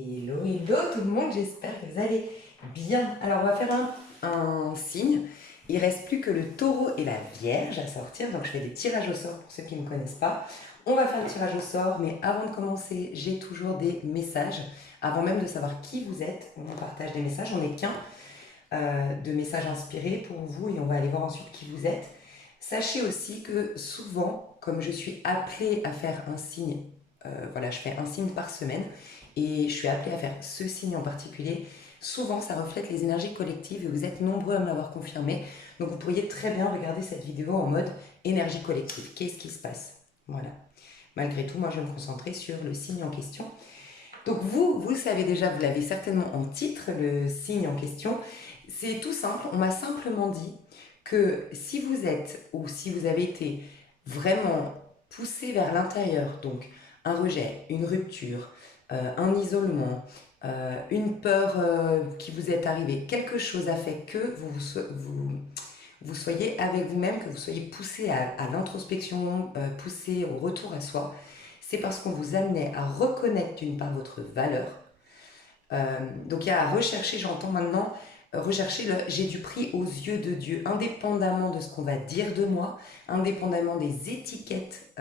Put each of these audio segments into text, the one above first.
Hello, hello tout le monde, j'espère que vous allez bien. Alors on va faire un signe. Il reste plus que le taureau et la vierge à sortir. Donc je fais des tirages au sort pour ceux qui ne me connaissent pas. On va faire le tirage au sort, mais avant de commencer, j'ai toujours des messages. Avant même de savoir qui vous êtes, on partage des messages. On n'est qu'un de messages inspirés pour vous et on va aller voir ensuite qui vous êtes. Sachez aussi que souvent, comme je suis appelée à faire un signe, voilà, je fais un signe par semaine et je suis appelée à faire ce signe en particulier. Souvent, ça reflète les énergies collectives et vous êtes nombreux à me l'avoir confirmé. Donc, vous pourriez très bien regarder cette vidéo en mode énergie collective. Qu'est-ce qui se passe? Voilà. Malgré tout, moi, je vais me concentrer sur le signe en question. Donc, vous le savez déjà, vous l'avez certainement en titre, le signe en question. C'est tout simple. On m'a simplement dit que si vous êtes ou si vous avez été vraiment poussé vers l'intérieur, donc un rejet, une rupture, un isolement, une peur qui vous est arrivée, quelque chose a fait que vous soyez avec vous-même, que vous soyez poussé à l'introspection, poussé au retour à soi, c'est parce qu'on vous amenait à reconnaître d'une part votre valeur. Donc il y a à rechercher, j'entends maintenant, rechercher le j'ai du prix aux yeux de Dieu, indépendamment de ce qu'on va dire de moi, indépendamment des étiquettes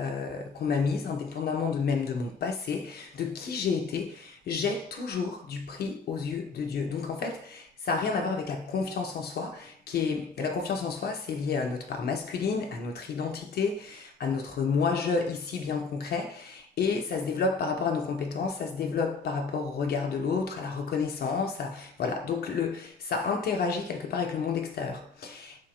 qu'on m'a mises, indépendamment de même de mon passé, de qui j'ai été, j'ai toujours du prix aux yeux de Dieu. Donc en fait, ça n'a rien à voir avec la confiance en soi, la confiance en soi, c'est lié à notre part masculine, à notre identité, à notre moi-je ici bien concret. Et ça se développe par rapport à nos compétences, ça se développe par rapport au regard de l'autre, à la reconnaissance. Voilà, donc ça interagit quelque part avec le monde extérieur.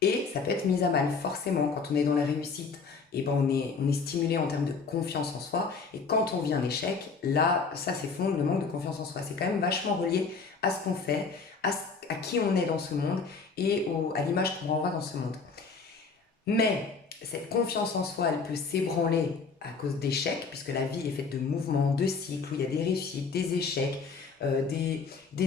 Et ça peut être mis à mal, forcément, quand on est dans la réussite, et ben on est stimulé en termes de confiance en soi. Et quand on vit un échec, là, ça s'effondre, le manque de confiance en soi. C'est quand même vachement relié à ce qu'on fait, à qui on est dans ce monde et à l'image qu'on renvoie dans ce monde. Mais cette confiance en soi, elle peut s'ébranler à cause d'échecs, puisque la vie est faite de mouvements, de cycles, où il y a des réussites, des échecs, des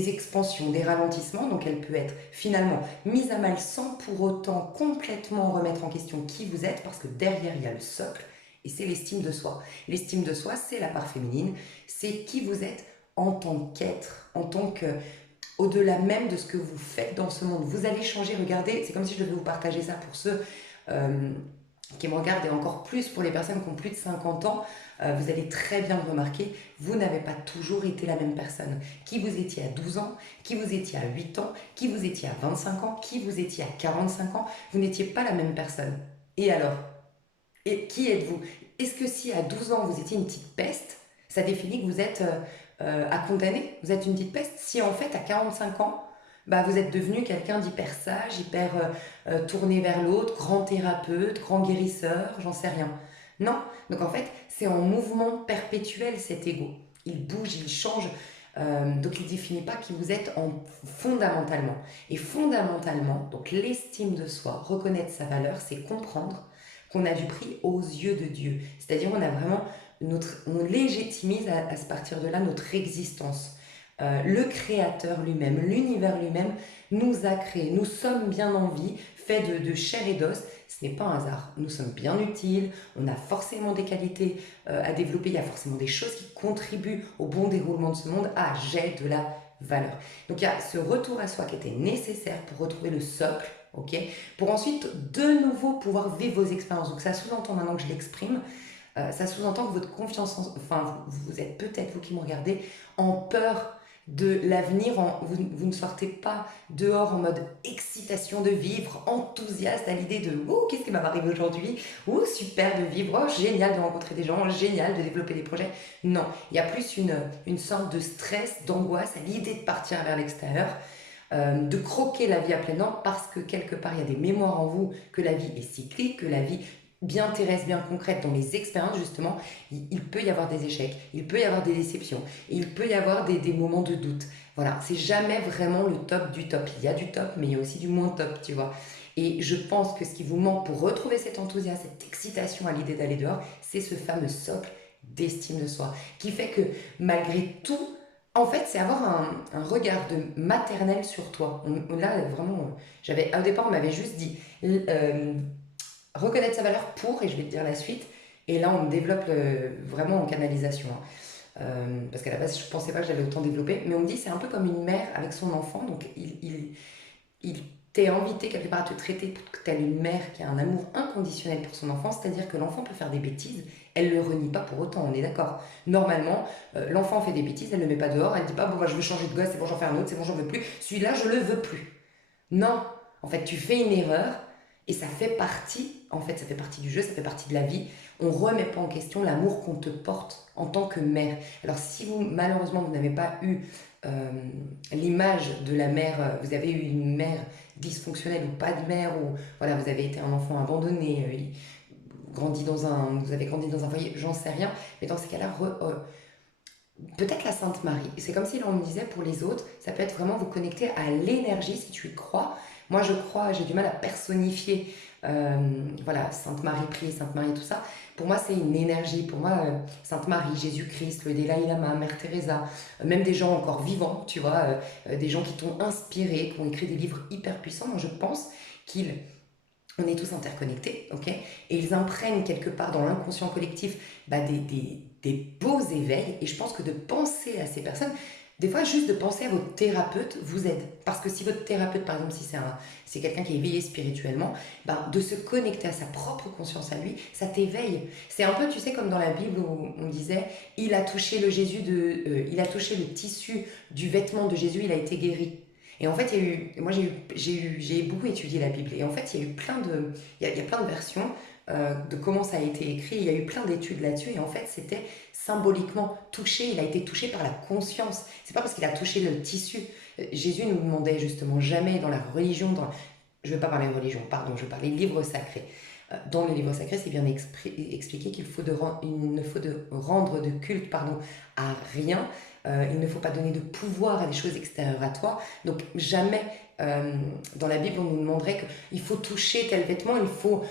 expansions, des ralentissements. Donc elle peut être finalement mise à mal sans pour autant complètement remettre en question qui vous êtes, parce que derrière, il y a le socle, et c'est l'estime de soi. L'estime de soi, c'est la part féminine, c'est qui vous êtes en tant qu'être, en tant que au-delà même de ce que vous faites dans ce monde. Vous allez changer, regardez, c'est comme si je devais vous partager ça pour ceux euh, qui me regardent et encore plus pour les personnes qui ont plus de 50 ans. Vous allez très bien le remarquer, vous n'avez pas toujours été la même personne. Qui vous étiez à 12 ans, qui vous étiez à 8 ans, qui vous étiez à 25 ans, qui vous étiez à 45 ans, vous n'étiez pas la même personne. Et alors? Et qui êtes-vous? Est-ce que si à 12 ans vous étiez une petite peste, ça définit que vous êtes à condamner? Vous êtes une petite peste? Si en fait à 45 ans, bah, vous êtes devenu quelqu'un d'hyper sage, hyper tourné vers l'autre, grand thérapeute, grand guérisseur, j'en sais rien. Non. Donc en fait, c'est en mouvement perpétuel cet ego. Il bouge, il change. Donc il ne définit pas qui vous êtes fondamentalement. Et fondamentalement, donc l'estime de soi, reconnaître sa valeur, c'est comprendre qu'on a du prix aux yeux de Dieu. C'est-à-dire on a vraiment on légitimise à partir de là notre existence. Le Créateur lui-même, l'univers lui-même nous a créés. Nous sommes bien en vie, faits de chair et d'os. Ce n'est pas un hasard. Nous sommes bien utiles, on a forcément des qualités à développer, il y a forcément des choses qui contribuent au bon déroulement de ce monde. Ah, j'ai de la valeur. Donc il y a ce retour à soi qui était nécessaire pour retrouver le socle, ok, pour ensuite de nouveau pouvoir vivre vos expériences. Donc ça sous-entend maintenant que je l'exprime, ça sous-entend que votre confiance, enfin vous êtes peut-être, vous qui me regardez, en peur de l'avenir, vous ne sortez pas dehors en mode excitation de vivre, enthousiaste à l'idée de « qu'est-ce qui va m'arriver aujourd'hui? Super de vivre, génial de rencontrer des gens, génial de développer des projets ». Non, il y a plus une sorte de stress, d'angoisse à l'idée de partir vers l'extérieur, de croquer la vie à pleines dents parce que quelque part il y a des mémoires en vous que la vie est cyclique, que la vie bien terrestre, bien concrète dans les expériences justement, il peut y avoir des échecs, il peut y avoir des déceptions, il peut y avoir des moments de doute. Voilà, c'est jamais vraiment le top du top. Il y a du top, mais il y a aussi du moins top, tu vois. Et je pense que ce qui vous manque pour retrouver cet enthousiasme, cette excitation à l'idée d'aller dehors, c'est ce fameux socle d'estime de soi, qui fait que malgré tout, en fait, c'est avoir un regard de maternelle sur toi. Là, vraiment, au départ, on m'avait juste dit reconnaître sa valeur pour, et je vais te dire la suite, et là, on me développe vraiment en canalisation, hein. parce qu'à la base, je pensais pas que j'avais autant développé, mais on me dit c'est un peu comme une mère avec son enfant, donc il t'est invité quelque part à te traiter telle une mère qui a un amour inconditionnel pour son enfant, c'est-à-dire que l'enfant peut faire des bêtises, elle le renie pas pour autant, on est d'accord. Normalement, l'enfant fait des bêtises, elle le met pas dehors, elle dit pas bon bah, je veux changer de gosse, c'est bon j'en fais un autre, c'est bon j'en veux plus, celui-là je le veux plus. Non, en fait, tu fais une erreur et ça fait partie, en fait, ça fait partie du jeu, ça fait partie de la vie. On ne remet pas en question l'amour qu'on te porte en tant que mère. Alors, si vous, malheureusement, vous n'avez pas eu l'image de la mère, vous avez eu une mère dysfonctionnelle ou pas de mère, ou voilà, vous avez été un enfant abandonné, vous avez grandi dans un foyer, j'en sais rien, mais dans ces cas-là, peut-être la Sainte Marie. C'est comme si là on me disait pour les autres, ça peut être vraiment vous connecter à l'énergie si tu y crois. Moi je crois, j'ai du mal à personnifier, voilà, Sainte Marie, prier, Sainte Marie, tout ça. Pour moi c'est une énergie. Pour moi, Sainte Marie, Jésus-Christ, le Dalai Lama, Mère Teresa, même des gens encore vivants, tu vois, des gens qui t'ont inspiré, qui ont écrit des livres hyper puissants. Moi je pense qu'ils on est tous interconnectés, ok? Et ils imprègnent quelque part dans l'inconscient collectif bah, des beaux éveils. Et je pense que de penser à ces personnes, des fois juste de penser à votre thérapeute vous aide. Parce que si votre thérapeute, par exemple, si c'est quelqu'un qui est éveillé spirituellement, bah, de se connecter à sa propre conscience à lui, ça t'éveille. C'est un peu, tu sais, comme dans la Bible où on disait, il a touché il a touché le tissu du vêtement de Jésus, il a été guéri. Et en fait, moi j'ai beaucoup étudié la Bible et en fait, il y a eu il y a plein de versions de comment ça a été écrit. Il y a eu plein d'études là-dessus et en fait, c'était symboliquement touché. Il a été touché par la conscience. C'est pas parce qu'il a touché le tissu. Jésus nous demandait justement jamais dans la religion, je ne veux pas parler de religion, pardon, je veux parler livres sacrés. Dans les livres sacrés, c'est bien expliqué il ne faut de rendre de culte pardon, à rien. Il ne faut pas donner de pouvoir à des choses extérieures à toi. Donc jamais dans la Bible on nous demanderait qu'il faut toucher tel vêtement, il faut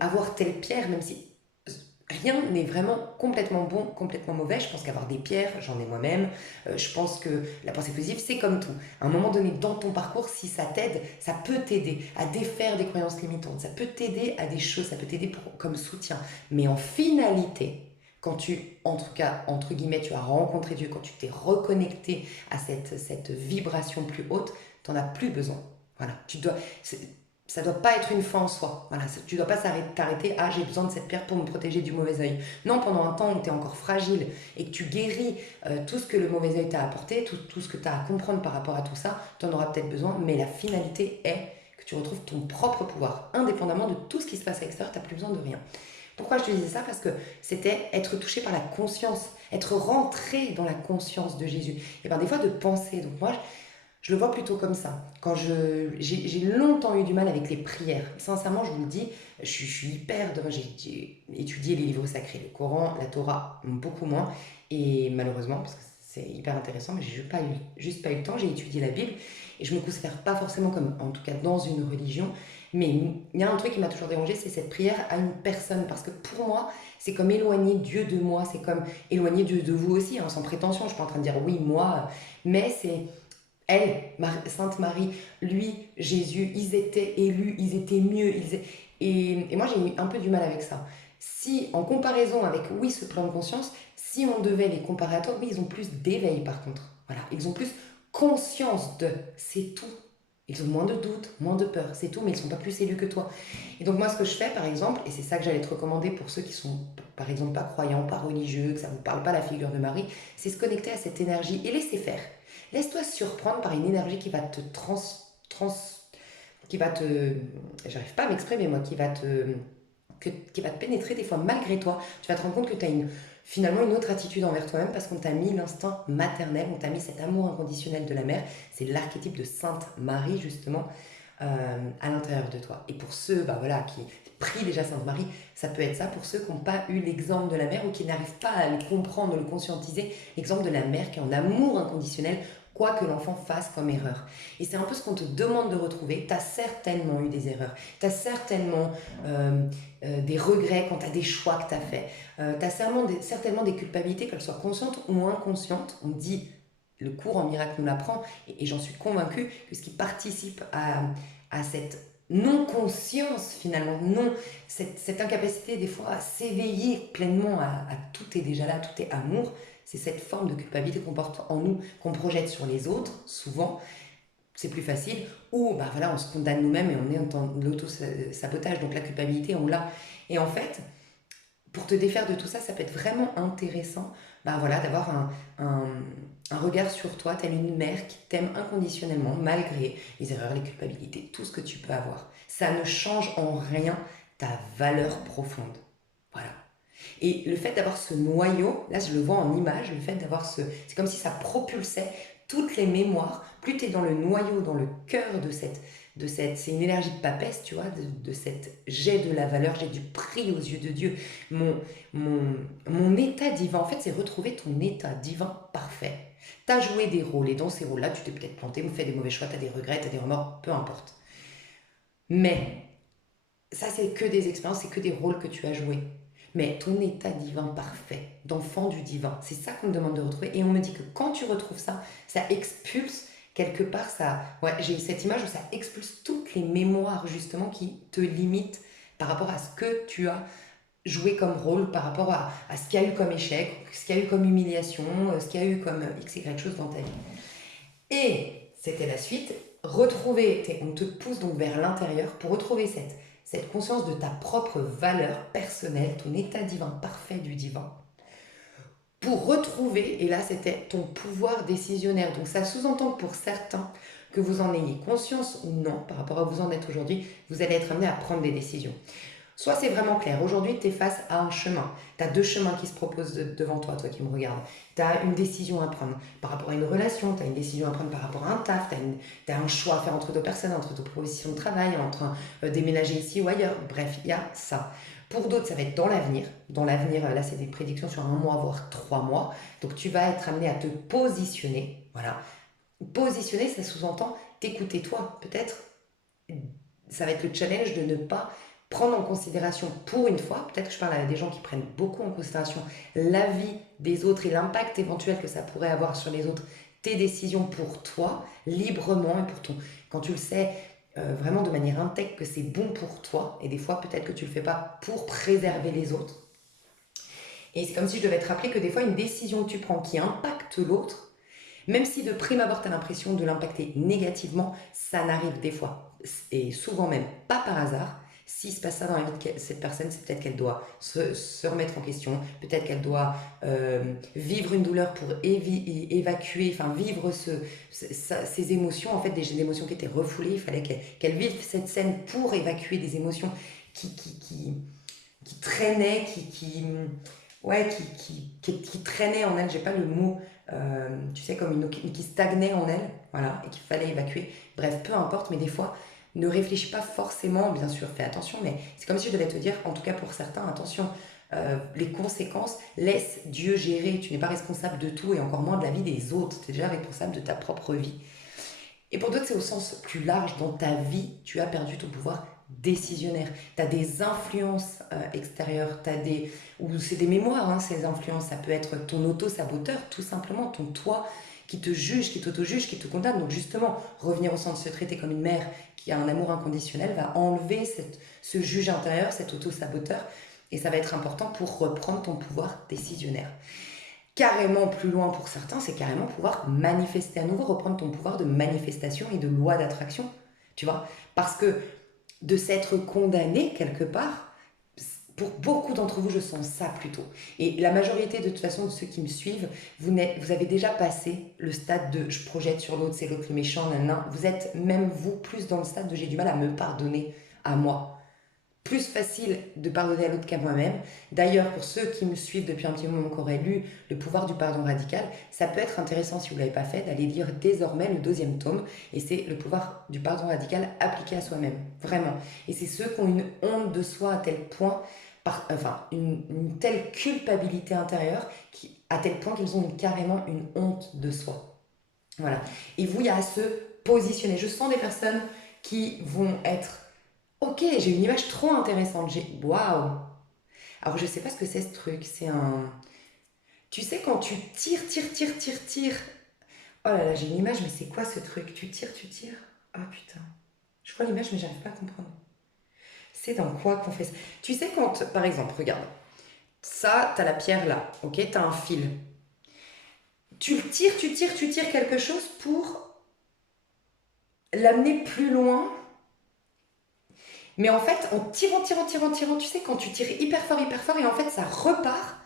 avoir telle pierre, même si rien n'est vraiment complètement bon, complètement mauvais. Je pense qu'avoir des pierres, j'en ai moi-même. Je pense que la pensée positive, c'est comme tout. À un moment donné dans ton parcours, si ça t'aide, ça peut t'aider à défaire des croyances limitantes, ça peut t'aider à des choses, ça peut t'aider comme soutien. Mais en finalité, quand en tout cas, entre guillemets, tu as rencontré Dieu, quand tu t'es reconnecté à cette vibration plus haute, tu n'en as plus besoin. Voilà, ça doit pas être une fin en soi. Voilà, tu dois pas t'arrêter, ah j'ai besoin de cette pierre pour me protéger du mauvais œil. Non, pendant un temps où tu es encore fragile et que tu guéris tout ce que le mauvais œil t'a apporté, tout ce que tu as à comprendre par rapport à tout ça, tu en auras peut-être besoin, mais la finalité est que tu retrouves ton propre pouvoir. Indépendamment de tout ce qui se passe à l'extérieur, tu n'as plus besoin de rien. Pourquoi je te disais ça? Parce que c'était être touché par la conscience, être rentré dans la conscience de Jésus. Et bien des fois de penser. Donc moi, je le vois plutôt comme ça. J'ai longtemps eu du mal avec les prières. Sincèrement, je vous le dis, je suis hyper... J'ai étudié les livres sacrés, le Coran, la Torah, beaucoup moins. Et malheureusement, parce que c'est hyper intéressant, mais j'ai juste pas eu le temps, j'ai étudié la Bible. Et je me considère pas forcément comme, en tout cas dans une religion. Mais il y a un truc qui m'a toujours dérangé, c'est cette prière à une personne. Parce que pour moi, c'est comme éloigner Dieu de moi. C'est comme éloigner Dieu de vous aussi, hein, sans prétention. Je suis pas en train de dire oui, moi. Mais c'est elle, Sainte Marie, lui, Jésus, ils étaient élus, ils étaient mieux. Et moi, j'ai eu un peu du mal avec ça. Si, en comparaison avec, oui, ce plan de conscience, si on devait les comparer à toi, oui, ils ont plus d'éveil par contre. Voilà, ils ont plus conscience de, c'est tout. Ils ont moins de doutes, moins de peur, c'est tout, mais ils ne sont pas plus élus que toi. Et donc moi, ce que je fais, par exemple, et c'est ça que j'allais te recommander pour ceux qui sont, par exemple, pas croyants, pas religieux, que ça ne vous parle pas la figure de Marie, c'est se connecter à cette énergie et laisser faire. Laisse-toi surprendre par une énergie qui va te qui va te, j'arrive pas à m'exprimer moi, qui va te pénétrer des fois malgré toi. Tu vas te rendre compte que tu as finalement une autre attitude envers toi-même parce qu'on t'a mis l'instinct maternel, on t'a mis cet amour inconditionnel de la mère. C'est l'archétype de Sainte Marie justement à l'intérieur de toi. Et pour ceux bah, voilà, qui prient déjà Sainte Marie, ça peut être ça. Pour ceux qui n'ont pas eu l'exemple de la mère ou qui n'arrivent pas à le comprendre, à le conscientiser, l'exemple de la mère qui est en amour inconditionnel, quoi que l'enfant fasse comme erreur. Et c'est un peu ce qu'on te demande de retrouver. Tu as certainement eu des erreurs, tu as certainement des regrets quand tu as des choix que tu as faits, tu as certainement des culpabilités, qu'elles soient conscientes ou inconscientes. On dit, le cours en miracle nous l'apprend, et j'en suis convaincue que ce qui participe à cette non-conscience finalement, cette incapacité des fois à s'éveiller pleinement à tout est déjà là, tout est amour, c'est cette forme de culpabilité qu'on porte en nous, qu'on projette sur les autres, souvent, c'est plus facile, ou bah voilà, on se condamne nous-mêmes et on est dans l'auto-sabotage, donc la culpabilité, on l'a. Et en fait, pour te défaire de tout ça, ça peut être vraiment intéressant bah voilà, d'avoir un, un regard sur toi, telle une mère qui t'aime inconditionnellement, malgré les erreurs, les culpabilités, tout ce que tu peux avoir. Ça ne change en rien ta valeur profonde. Voilà. Et le fait d'avoir ce noyau, là je le vois en image, le fait d'avoir ce... C'est comme si ça propulsait toutes les mémoires. Plus tu es dans le noyau, dans le cœur de cette... C'est une énergie de papesse, tu vois, de cette jet de la valeur, j'ai du prix aux yeux de Dieu. Mon, mon état divin, en fait, c'est retrouver ton état divin parfait. Tu as joué des rôles et dans ces rôles-là, tu t'es peut-être planté ou fait des mauvais choix, tu as des regrets, tu as des remords, peu importe. Mais ça, c'est que des expériences, c'est que des rôles que tu as joués. Mais ton état divin parfait, d'enfant du divin, c'est ça qu'on me demande de retrouver. Et on me dit que quand tu retrouves ça, ça expulse quelque part ça. Ouais, j'ai cette image où ça expulse toutes les mémoires justement qui te limitent par rapport à ce que tu as joué comme rôle, par rapport à ce qu'il y a eu comme échec, ce qu'il y a eu comme humiliation, ce qu'il y a eu comme x, y chose dans ta vie. Et c'était la suite, on te pousse donc vers l'intérieur pour retrouver cette conscience de ta propre valeur personnelle, ton état divin parfait du divin, pour retrouver, et là c'était ton pouvoir décisionnaire. Donc ça sous-entend que pour certains, que vous en ayez conscience ou non, par rapport à vous en êtes aujourd'hui, vous allez être amené à prendre des décisions. Soit c'est vraiment clair, aujourd'hui tu es face à un chemin, tu as deux chemins qui se proposent devant toi, toi qui me regardes. Tu as une décision à prendre par rapport à une relation, tu as une décision à prendre par rapport à un taf, tu as un choix à faire entre deux personnes, entre deux propositions de travail, entre déménager ici ou ailleurs, bref, il y a ça. Pour d'autres, ça va être dans l'avenir. Dans l'avenir, là, c'est des prédictions sur 1 mois, voire 3 mois. Donc, tu vas être amené à te positionner. Voilà. Positionner, ça sous-entend t'écouter toi. Peut-être ça va être le challenge de ne pas prendre en considération pour une fois, peut-être que je parle à des gens qui prennent beaucoup en considération la vie des autres et l'impact éventuel que ça pourrait avoir sur les autres, tes décisions pour toi, librement et pour ton... Quand tu le sais vraiment de manière intègre que c'est bon pour toi, et des fois peut-être que tu le fais pas pour préserver les autres. Et c'est comme si je devais te rappeler que des fois une décision que tu prends qui impacte l'autre, même si de prime abord tu as l'impression de l'impacter négativement, ça n'arrive des fois, et souvent même pas par hasard. S'il se passe ça dans la vie de cette personne, c'est peut-être qu'elle doit se remettre en question, peut-être qu'elle doit vivre une douleur pour évacuer, enfin vivre ces émotions, en fait des émotions qui étaient refoulées, il fallait qu'elle vive cette scène pour évacuer des émotions qui traînaient, ouais, qui traînaient en elle, j'ai pas le mot, tu sais, comme qui stagnait en elle, voilà, et qu'il fallait évacuer. Bref, peu importe, mais des fois, ne réfléchis pas forcément, bien sûr, fais attention, mais c'est comme si je devais te dire, en tout cas pour certains, attention, les conséquences, laisse Dieu gérer, tu n'es pas responsable de tout et encore moins de la vie des autres, tu es déjà responsable de ta propre vie. Et pour d'autres, c'est au sens plus large, dans ta vie, tu as perdu ton pouvoir décisionnaire. Tu as des influences extérieures, ou c'est des mémoires, hein, ces influences. Ça peut être ton auto-saboteur, tout simplement, ton toi qui te juge, qui t'auto-juge, qui te condamne. Donc justement, revenir au centre, se traiter comme une mère qui a un amour inconditionnel, va enlever ce juge intérieur, cet auto-saboteur, et ça va être important pour reprendre ton pouvoir décisionnaire. Carrément plus loin pour certains, c'est carrément pouvoir manifester à nouveau, reprendre ton pouvoir de manifestation et de loi d'attraction, tu vois. Parce que de s'être condamné quelque part, pour beaucoup d'entre vous, je sens ça plutôt. Et la majorité de toute façon de ceux qui me suivent, vous avez déjà passé le stade de je projette sur l'autre, c'est l'autre le méchant, nanana. Vous êtes même vous plus dans le stade de j'ai du mal à me pardonner à moi. Plus facile de pardonner à l'autre qu'à moi-même. D'ailleurs, pour ceux qui me suivent depuis un petit moment, qui auraient lu Le pouvoir du pardon radical, ça peut être intéressant, si vous ne l'avez pas fait, d'aller lire désormais le 2e tome. Et c'est Le pouvoir du pardon radical appliqué à soi-même. Vraiment. Et c'est ceux qui ont une honte de soi à tel point, une telle culpabilité intérieure, à tel point qu'ils ont carrément une honte de soi. Voilà. Et vous, il y a à se positionner. Je sens des personnes qui vont être ok, j'ai une image trop intéressante. Waouh! Alors, je sais pas ce que c'est ce truc. C'est un. Tu sais, quand tu tires. Oh là là, j'ai une image, mais c'est quoi ce truc? Tu tires, tu tires. Ah putain. Je vois l'image, mais j'arrive pas à comprendre. C'est dans quoi qu'on fait ça? Tu sais, quand, par exemple, regarde. Ça, t'as la pierre là, ok? T'as un fil. tu le tires, tu tires quelque chose pour l'amener plus loin. Mais en fait, en tirant, tu sais, quand tu tires hyper fort, et en fait, ça repart.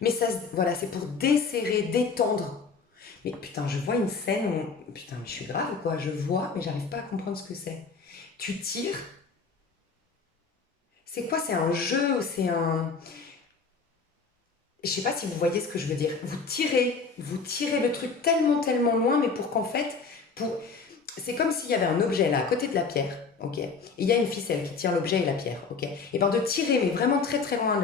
Mais ça, voilà, c'est pour desserrer, détendre. Mais putain, je vois une scène où... Putain, mais je suis grave ou quoi? Je vois, mais j'arrive pas à comprendre ce que c'est. Tu tires. C'est quoi? C'est un jeu ou c'est un... Je sais pas si vous voyez ce que je veux dire. Vous tirez le truc tellement loin, mais pour qu'en fait, pour... c'est comme s'il y avait un objet là, à côté de la pierre, ok? Et il y a une ficelle qui tient l'objet et la pierre, ok? Et bien de tirer, mais vraiment très loin,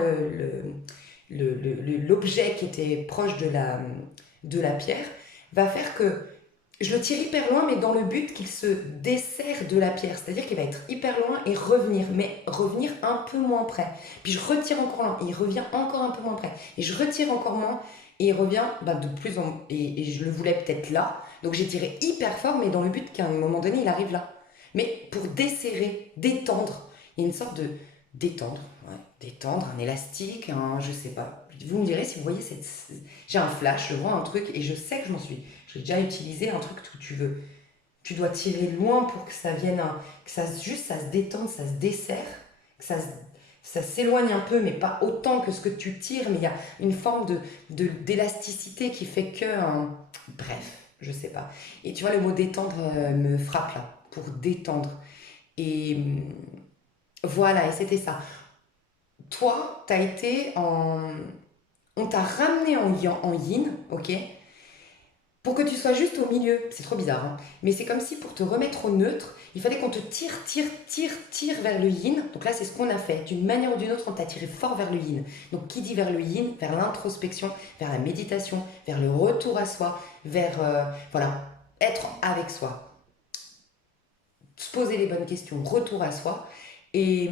l'objet qui était proche de la pierre, va faire que je le tire hyper loin, mais dans le but qu'il se dessert de la pierre. C'est-à-dire qu'il va être hyper loin et revenir, mais revenir un peu moins près. Puis je retire encore loin, et il revient encore un peu moins près. Et je retire encore moins, et il revient de plus en... Et je le voulais peut-être là. Donc j'ai tiré hyper fort, mais dans le but qu'à un moment donné, il arrive là. Mais pour desserrer, détendre. Il y a une sorte de détendre, ouais, détendre, un élastique, un je sais pas. Vous me direz si vous voyez cette... J'ai un flash, je vois un truc et je sais que je m'en suis... J'ai déjà utilisé un truc où tu veux. Tu dois tirer loin pour que ça vienne, que ça juste ça se détende, ça se dessert, que ça s'éloigne un peu, mais pas autant que ce que tu tires, mais il y a une forme d'élasticité qui fait que... bref, je sais pas. Et tu vois, le mot détendre me frappe là, pour détendre. Et voilà, et c'était ça. Toi, t'as été en... On t'a ramené en yin, ok? Pour que tu sois juste au milieu. C'est trop bizarre, hein. Mais c'est comme si pour te remettre au neutre, il fallait qu'on te tire vers le yin. Donc là, c'est ce qu'on a fait. D'une manière ou d'une autre, on t'a tiré fort vers le yin. Donc qui dit vers le yin? Vers l'introspection, vers la méditation, vers le retour à soi, vers, voilà, être avec soi. Se poser les bonnes questions, retour à soi. Et,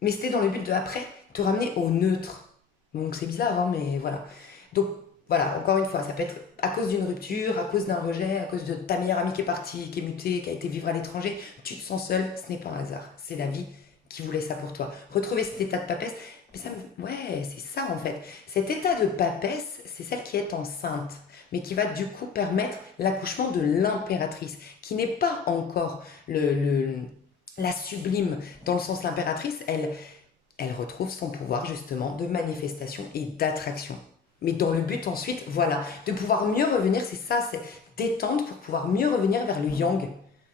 mais c'était dans le but de, après, te ramener au neutre. Donc c'est bizarre, hein, mais voilà. Donc voilà, encore une fois, ça peut être à cause d'une rupture, à cause d'un rejet, à cause de ta meilleure amie qui est partie, qui est mutée, qui a été vivre à l'étranger. Tu te sens seule, ce n'est pas un hasard. C'est la vie qui voulait ça pour toi. Retrouver cet état de papesse, mais ça, ouais, c'est ça en fait. Cet état de papesse, c'est celle qui est enceinte, mais qui va du coup permettre l'accouchement de l'impératrice, qui n'est pas encore la sublime, dans le sens l'impératrice, elle retrouve son pouvoir justement de manifestation et d'attraction. Mais dans le but ensuite, voilà, de pouvoir mieux revenir, c'est ça, c'est détendre pour pouvoir mieux revenir vers le yang.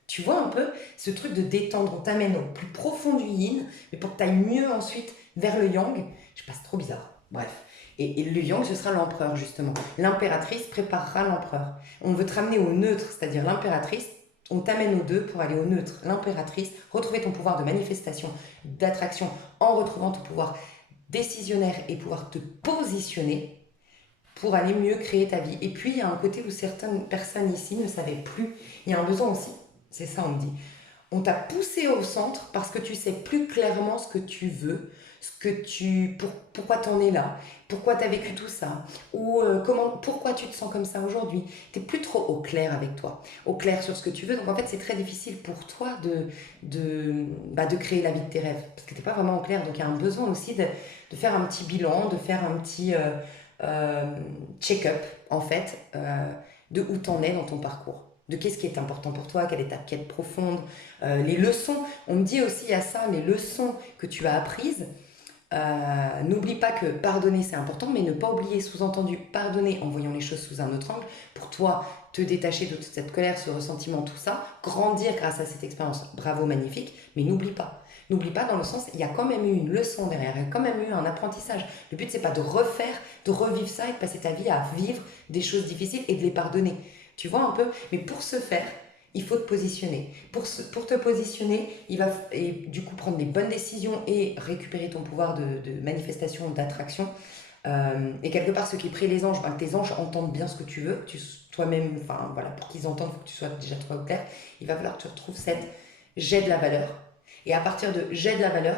Tu vois un peu ce truc de détendre, on t'amène au plus profond du yin, mais pour que tu ailles mieux ensuite vers le yang, je passe trop bizarre. Bref. Et le yang, ce sera l'empereur justement. L'impératrice préparera l'empereur. On veut te ramener au neutre, c'est-à-dire l'impératrice, on t'amène aux deux pour aller au neutre. L'impératrice, retrouver ton pouvoir de manifestation, d'attraction, en retrouvant ton pouvoir décisionnaire et pouvoir te positionner pour aller mieux créer ta vie. Et puis, il y a un côté où certaines personnes ici ne savaient plus. Il y a un besoin aussi. C'est ça, on me dit. On t'a poussé au centre parce que tu sais plus clairement ce que tu veux, pourquoi t'en es là, pourquoi t'as vécu tout ça, ou pourquoi tu te sens comme ça aujourd'hui. T'es plus trop au clair avec toi, au clair sur ce que tu veux. Donc en fait, c'est très difficile pour toi de créer la vie de tes rêves parce que t'es pas vraiment au clair. Donc il y a un besoin aussi de faire un petit bilan, de faire un petit check-up en fait de où t'en es dans ton parcours, de qu'est-ce qui est important pour toi, quelle est ta quête profonde, les leçons. On me dit aussi à ça, les leçons que tu as apprises. N'oublie pas que pardonner c'est important, mais ne pas oublier, sous-entendu, pardonner en voyant les choses sous un autre angle, pour toi te détacher de toute cette colère, ce ressentiment, tout ça, grandir grâce à cette expérience, bravo, magnifique, mais n'oublie pas. N'oublie pas dans le sens, il y a quand même eu une leçon derrière, il y a quand même eu un apprentissage. Le but c'est pas de refaire, de revivre ça et de passer ta vie à vivre des choses difficiles et de les pardonner. Tu vois un peu? Mais pour ce faire, il faut te positionner. Pour te positionner, il va et du coup prendre les bonnes décisions et récupérer ton pouvoir de manifestation, d'attraction. Et quelque part, ce qui prie les anges, que tes anges entendent bien ce que tu veux, que tu toi-même, enfin voilà, pour qu'ils entendent, il faut que tu sois déjà toi au clair. Il va falloir que tu retrouves cette j'ai de la valeur. Et à partir de j'ai de la valeur,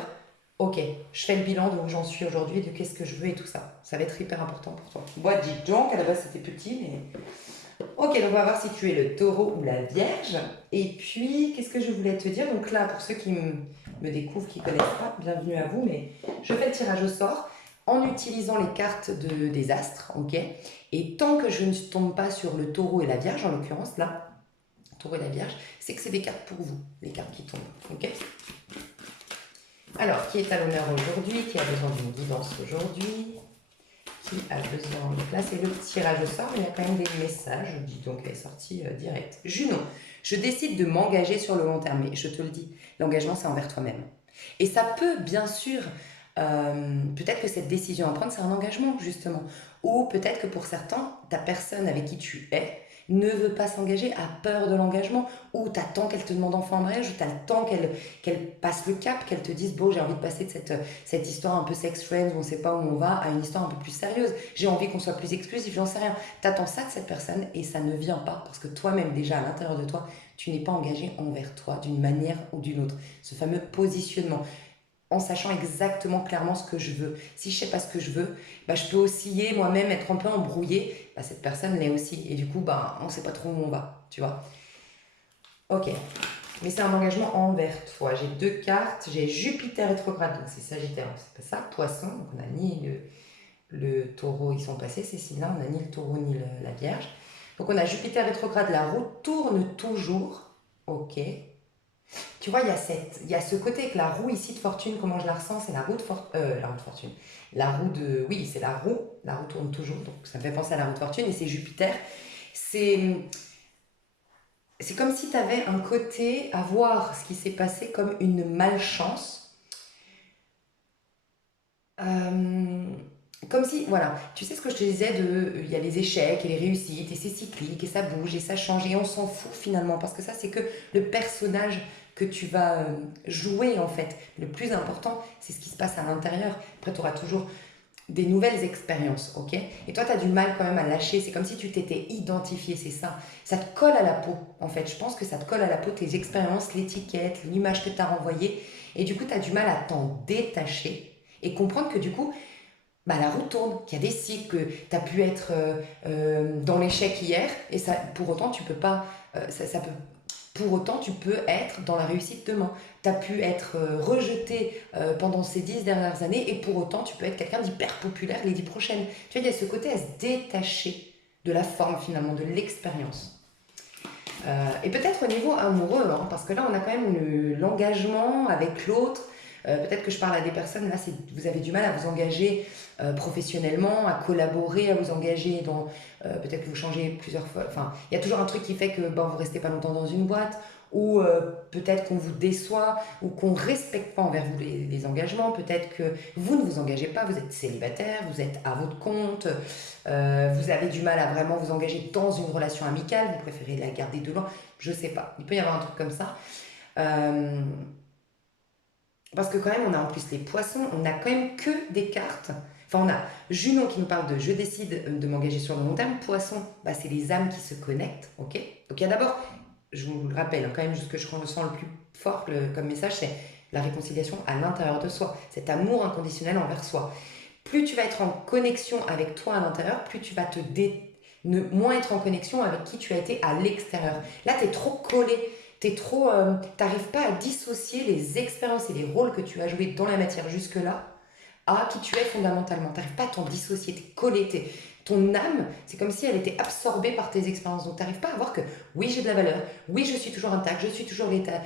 ok, je fais le bilan de où j'en suis aujourd'hui, de qu'est-ce que je veux et tout ça. Ça va être hyper important pour toi. Moi, dis donc, à la base c'était petit, mais ok, donc on va voir si tu es le taureau ou la vierge. Et puis, qu'est-ce que je voulais te dire? Donc là, pour ceux qui me découvrent, qui ne connaissent pas, bienvenue à vous, mais je fais le tirage au sort. en utilisant les cartes des astres, ok? Et tant que je ne tombe pas sur le taureau et la vierge, en l'occurrence, là, taureau et la vierge, c'est que c'est des cartes pour vous, les cartes qui tombent, ok? Alors, qui est à l'honneur aujourd'hui? Qui a besoin d'une guidance aujourd'hui? Qui a besoin de place? Et le tirage au sort, il y a quand même des messages, dis donc, elle est sortie direct. Junon, je décide de m'engager sur le long terme, mais je te le dis, l'engagement, c'est envers toi-même. Et ça peut, bien sûr, peut-être que cette décision à prendre, c'est un engagement, justement. Ou peut-être que pour certains, ta personne avec qui tu es ne veut pas s'engager, a peur de l'engagement, ou tu attends qu'elle te demande enfin en mariage, ou tu attends qu'elle passe le cap, qu'elle te dise, bon, j'ai envie de passer de cette histoire un peu sex friends, où on ne sait pas où on va, à une histoire un peu plus sérieuse. J'ai envie qu'on soit plus exclusif, j'en sais rien. Tu attends ça de cette personne, et ça ne vient pas, parce que toi-même, déjà, à l'intérieur de toi, tu n'es pas engagé envers toi, d'une manière ou d'une autre. Ce fameux positionnement, en sachant exactement clairement ce que je veux. Si je sais pas ce que je veux, bah, je peux osciller moi-même, être un peu embrouillée. Bah, cette personne l'est aussi. Et du coup, bah, on sait pas trop où on va, tu vois. Ok. Mais c'est un engagement envers toi. J'ai deux cartes. J'ai Jupiter rétrograde, donc c'est Sagittaire, c'est pas ça. Poisson, donc on a ni le taureau, ils sont passés, ces signes-là. On a ni le taureau ni la vierge. Donc on a Jupiter rétrograde, la roue tourne toujours. Ok. Tu vois, il y a ce côté avec la roue ici de fortune, comment je la ressens, c'est la roue la roue de fortune. La roue de... Oui, c'est la roue tourne toujours, donc ça me fait penser à la roue de fortune, et c'est Jupiter. C'est, c'est comme si tu avais un côté à voir ce qui s'est passé comme une malchance. Euh, Comme si, voilà, tu sais ce que je te disais il y a les échecs et les réussites, et c'est cyclique, et ça bouge, et ça change, et on s'en fout finalement, parce que ça, c'est que le personnage que tu vas jouer, en fait. Le plus important, c'est ce qui se passe à l'intérieur. Après, tu auras toujours des nouvelles expériences, ok? Et toi, tu as du mal quand même à lâcher, c'est comme si tu t'étais identifié, c'est ça. Ça te colle à la peau, en fait. Je pense que ça te colle à la peau, tes expériences, l'étiquette, l'image que tu as renvoyée, et du coup, tu as du mal à t'en détacher, et comprendre que du coup, bah, la roue tourne, qu'il y a des cycles, que tu as pu être dans l'échec hier, et ça, pour autant, tu peux pas, ça peut, pour autant, tu peux être dans la réussite demain. Tu as pu être rejeté pendant ces 10 dernières années, et pour autant, tu peux être quelqu'un d'hyper populaire les 10 prochaines. Tu vois, il y a ce côté à se détacher de la forme, finalement, de l'expérience. Et peut-être au niveau amoureux, hein, parce que là, on a quand même l'engagement avec l'autre. Peut-être que je parle à des personnes, là, vous avez du mal à vous engager professionnellement, à collaborer, à vous engager dans... peut-être que vous changez plusieurs fois. Enfin, il y a toujours un truc qui fait que bon, vous restez pas longtemps dans une boîte, ou peut-être qu'on vous déçoit, ou qu'on ne respecte pas envers vous les engagements. Peut-être que vous ne vous engagez pas, vous êtes célibataire, vous êtes à votre compte, vous avez du mal à vraiment vous engager dans une relation amicale, vous préférez la garder de loin, je sais pas. Il peut y avoir un truc comme ça. Euh, Parce que quand même, on a en plus les poissons, on a quand même que des cartes. Enfin, on a Junon qui nous parle de je décide de m'engager sur le long terme. Poisson, bah, c'est les âmes qui se connectent, ok? Donc il y a d'abord, je vous le rappelle, hein, quand même, ce que je ressens le plus fort comme message, c'est la réconciliation à l'intérieur de soi, cet amour inconditionnel envers soi. Plus tu vas être en connexion avec toi à l'intérieur, plus tu vas moins être en connexion avec qui tu as été à l'extérieur. Là, tu es trop collé, t'arrives pas à dissocier les expériences et les rôles que tu as joués dans la matière jusque-là à qui tu es fondamentalement. T'arrives pas à t'en dissocier, t'es collé, ton âme, c'est comme si elle était absorbée par tes expériences. Donc t'arrives pas à voir que oui, j'ai de la valeur, oui, je suis toujours intact, je suis toujours l'état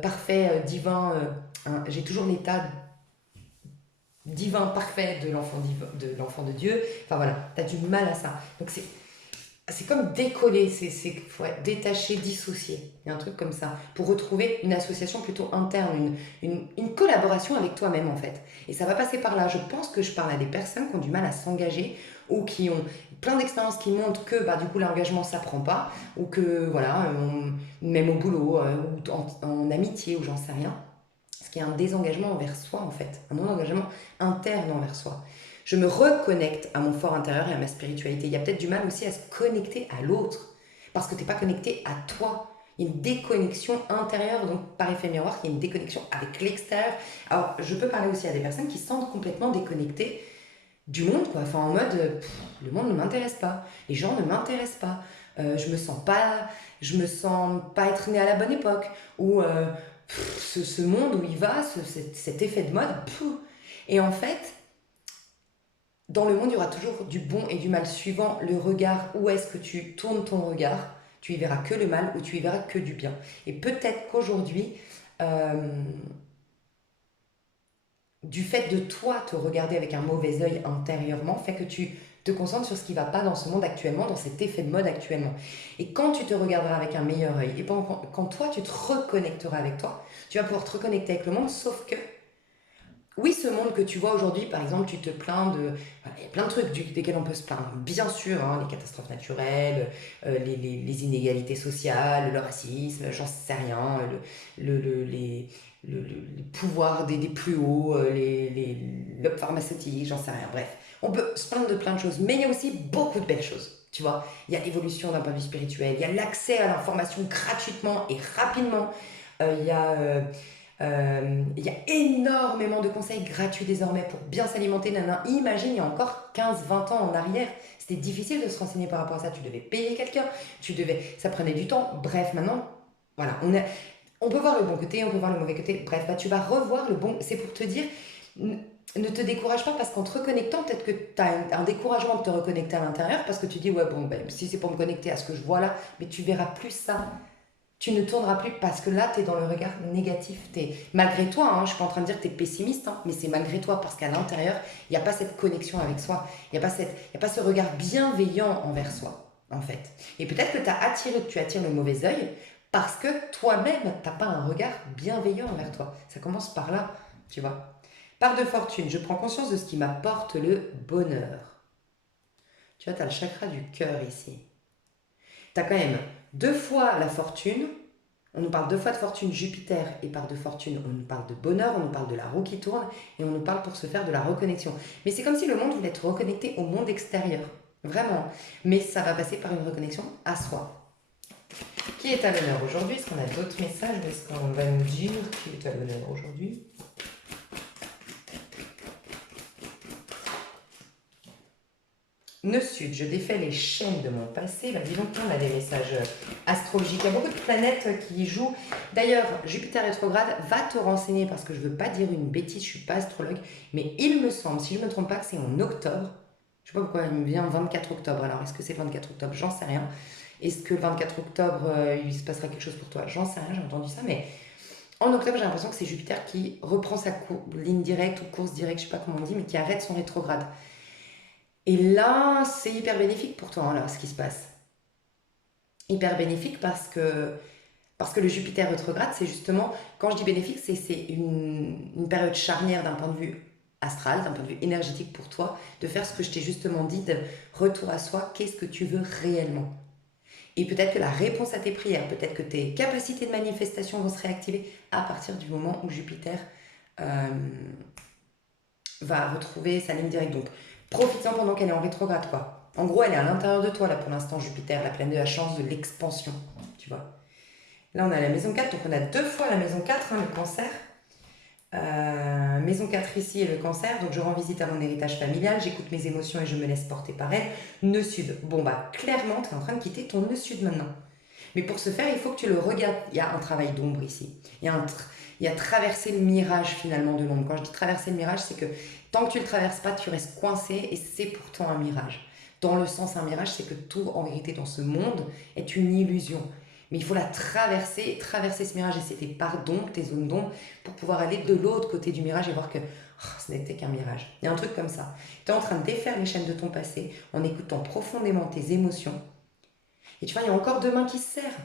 parfait, divin, hein, j'ai toujours l'état divin parfait de l'enfant de Dieu. Enfin voilà, tu as du mal à ça. Donc c'est comme décoller, faut être détaché, dissocié. Il y a un truc comme ça. Pour retrouver une association plutôt interne, une collaboration avec toi-même en fait. Et ça va passer par là. Je pense que je parle à des personnes qui ont du mal à s'engager ou qui ont plein d'expériences qui montrent que bah, du coup l'engagement ça prend pas ou que voilà, même au boulot ou en amitié ou j'en sais rien. Ce qui est un désengagement envers soi en fait, un non-engagement interne envers soi. Je me reconnecte à mon fort intérieur et à ma spiritualité. Il y a peut-être du mal aussi à se connecter à l'autre, parce que tu n'es pas connecté à toi. Il y a une déconnexion intérieure, donc par effet miroir, il y a une déconnexion avec l'extérieur. Alors, je peux parler aussi à des personnes qui se sentent complètement déconnectées du monde, quoi. Enfin, en mode, le monde ne m'intéresse pas, les gens ne m'intéressent pas, je me sens pas être née à la bonne époque, ou ce monde où il va, cet effet de mode, et en fait, dans le monde, il y aura toujours du bon et du mal suivant le regard. Où est-ce que tu tournes ton regard? Tu y verras que le mal ou tu y verras que du bien. Et peut-être qu'aujourd'hui, euh, du fait de toi te regarder avec un mauvais œil intérieurement, fait que tu te concentres sur ce qui ne va pas dans ce monde actuellement, dans cet effet de mode actuellement. Et quand tu te regarderas avec un meilleur œil, et quand toi tu te reconnecteras avec toi, tu vas pouvoir te reconnecter avec le monde, sauf que oui, ce monde que tu vois aujourd'hui, par exemple, tu te plains de... voilà, il y a plein de trucs desquels on peut se plaindre. Bien sûr, hein, les catastrophes naturelles, les inégalités sociales, le racisme, j'en sais rien, le pouvoir des plus hauts, le pharmaceutique, j'en sais rien. Bref, on peut se plaindre de plein de choses, mais il y a aussi beaucoup de belles choses. Tu vois, il y a l'évolution d'un point de vue spirituel, il y a l'accès à l'information gratuitement et rapidement, il y a... il y a énormément de conseils gratuits désormais pour bien s'alimenter. Nana. Imagine, il y a encore 15-20 ans en arrière, c'était difficile de se renseigner par rapport à ça. Tu devais payer quelqu'un, ça prenait du temps. Bref, maintenant, voilà, on peut voir le bon côté, on peut voir le mauvais côté. Bref, bah, tu vas revoir le bon. C'est pour te dire, ne te décourage pas parce qu'en te reconnectant, peut-être que tu as un découragement de te reconnecter à l'intérieur parce que tu dis, ouais, bon, ben, si c'est pour me connecter à ce que je vois là, mais tu verras plus ça, tu ne tourneras plus parce que là, tu es dans le regard négatif. Malgré toi, hein, je ne suis pas en train de dire que tu es pessimiste, hein, mais c'est malgré toi parce qu'à l'intérieur, il n'y a pas cette connexion avec soi. Il n'y a, y a pas ce regard bienveillant envers soi, en fait. Et peut-être que tu attires le mauvais œil parce que toi-même, tu n'as pas un regard bienveillant envers toi. Ça commence par là, tu vois. Part de fortune, je prends conscience de ce qui m'apporte le bonheur. Tu vois, tu as le chakra du cœur ici. Tu as quand même deux fois la fortune. On nous parle deux fois de fortune, Jupiter, et par de fortune, on nous parle de bonheur, on nous parle de la roue qui tourne, et on nous parle pour se faire de la reconnexion. Mais c'est comme si le monde voulait être reconnecté au monde extérieur. Vraiment. Mais ça va passer par une reconnexion à soi. Qui est à l'honneur aujourd'hui? Est-ce qu'on a d'autres messages? Est-ce qu'on va nous dire qui est à l'honneur aujourd'hui? Nœud sud, je défais les chaînes de mon passé. Bah, dis donc, on a des messages astrologiques. Il y a beaucoup de planètes qui y jouent. D'ailleurs, Jupiter rétrograde, va te renseigner parce que je ne veux pas dire une bêtise, je ne suis pas astrologue, mais il me semble, si je ne me trompe pas, que c'est en octobre. Je ne sais pas pourquoi il me vient 24 octobre. Alors, est-ce que c'est 24 octobre? J'en sais rien. Est-ce que le 24 octobre, il se passera quelque chose pour toi? J'en sais rien, j'ai entendu ça, mais en octobre, j'ai l'impression que c'est Jupiter qui reprend sa ligne directe ou course directe, je ne sais pas comment on dit, mais qui arrête son rétrograde. Et là, c'est hyper bénéfique pour toi, hein, là, ce qui se passe. Hyper bénéfique parce que le Jupiter rétrograde, c'est justement, quand je dis bénéfique, c'est une période charnière d'un point de vue astral, d'un point de vue énergétique pour toi, de faire ce que je t'ai justement dit, de retour à soi, qu'est-ce que tu veux réellement. Et peut-être que la réponse à tes prières, peut-être que tes capacités de manifestation vont se réactiver à partir du moment où Jupiter euh, va retrouver sa ligne directe. Donc, profites-en pendant qu'elle est en rétrograde, quoi. En gros, elle est à l'intérieur de toi, là, pour l'instant, Jupiter, la planète de la chance, de l'expansion, tu vois. Là, on a la maison 4, donc on a deux fois la maison 4, hein, le cancer. Maison 4 ici et le cancer, donc je rends visite à mon héritage familial, j'écoute mes émotions et je me laisse porter par elles. Nœud sud, bon bah clairement tu es en train de quitter ton nœud sud maintenant. Mais pour ce faire, il faut que tu le regardes. Il y a un travail d'ombre ici. Il y a traverser le mirage finalement de l'ombre. Quand je dis traverser le mirage, c'est que tant que tu ne le traverses pas, tu restes coincé et c'est pourtant un mirage. Dans le sens, un mirage, c'est que tout en vérité dans ce monde est une illusion. Mais il faut la traverser ce mirage et c'est tes parts d'ombre, tes zones d'ombre, pour pouvoir aller de l'autre côté du mirage et voir que ce n'était qu'un mirage. Il y a un truc comme ça. Tu es en train de défaire les chaînes de ton passé en écoutant profondément tes émotions. Et tu vois, il y a encore deux mains qui se serrent.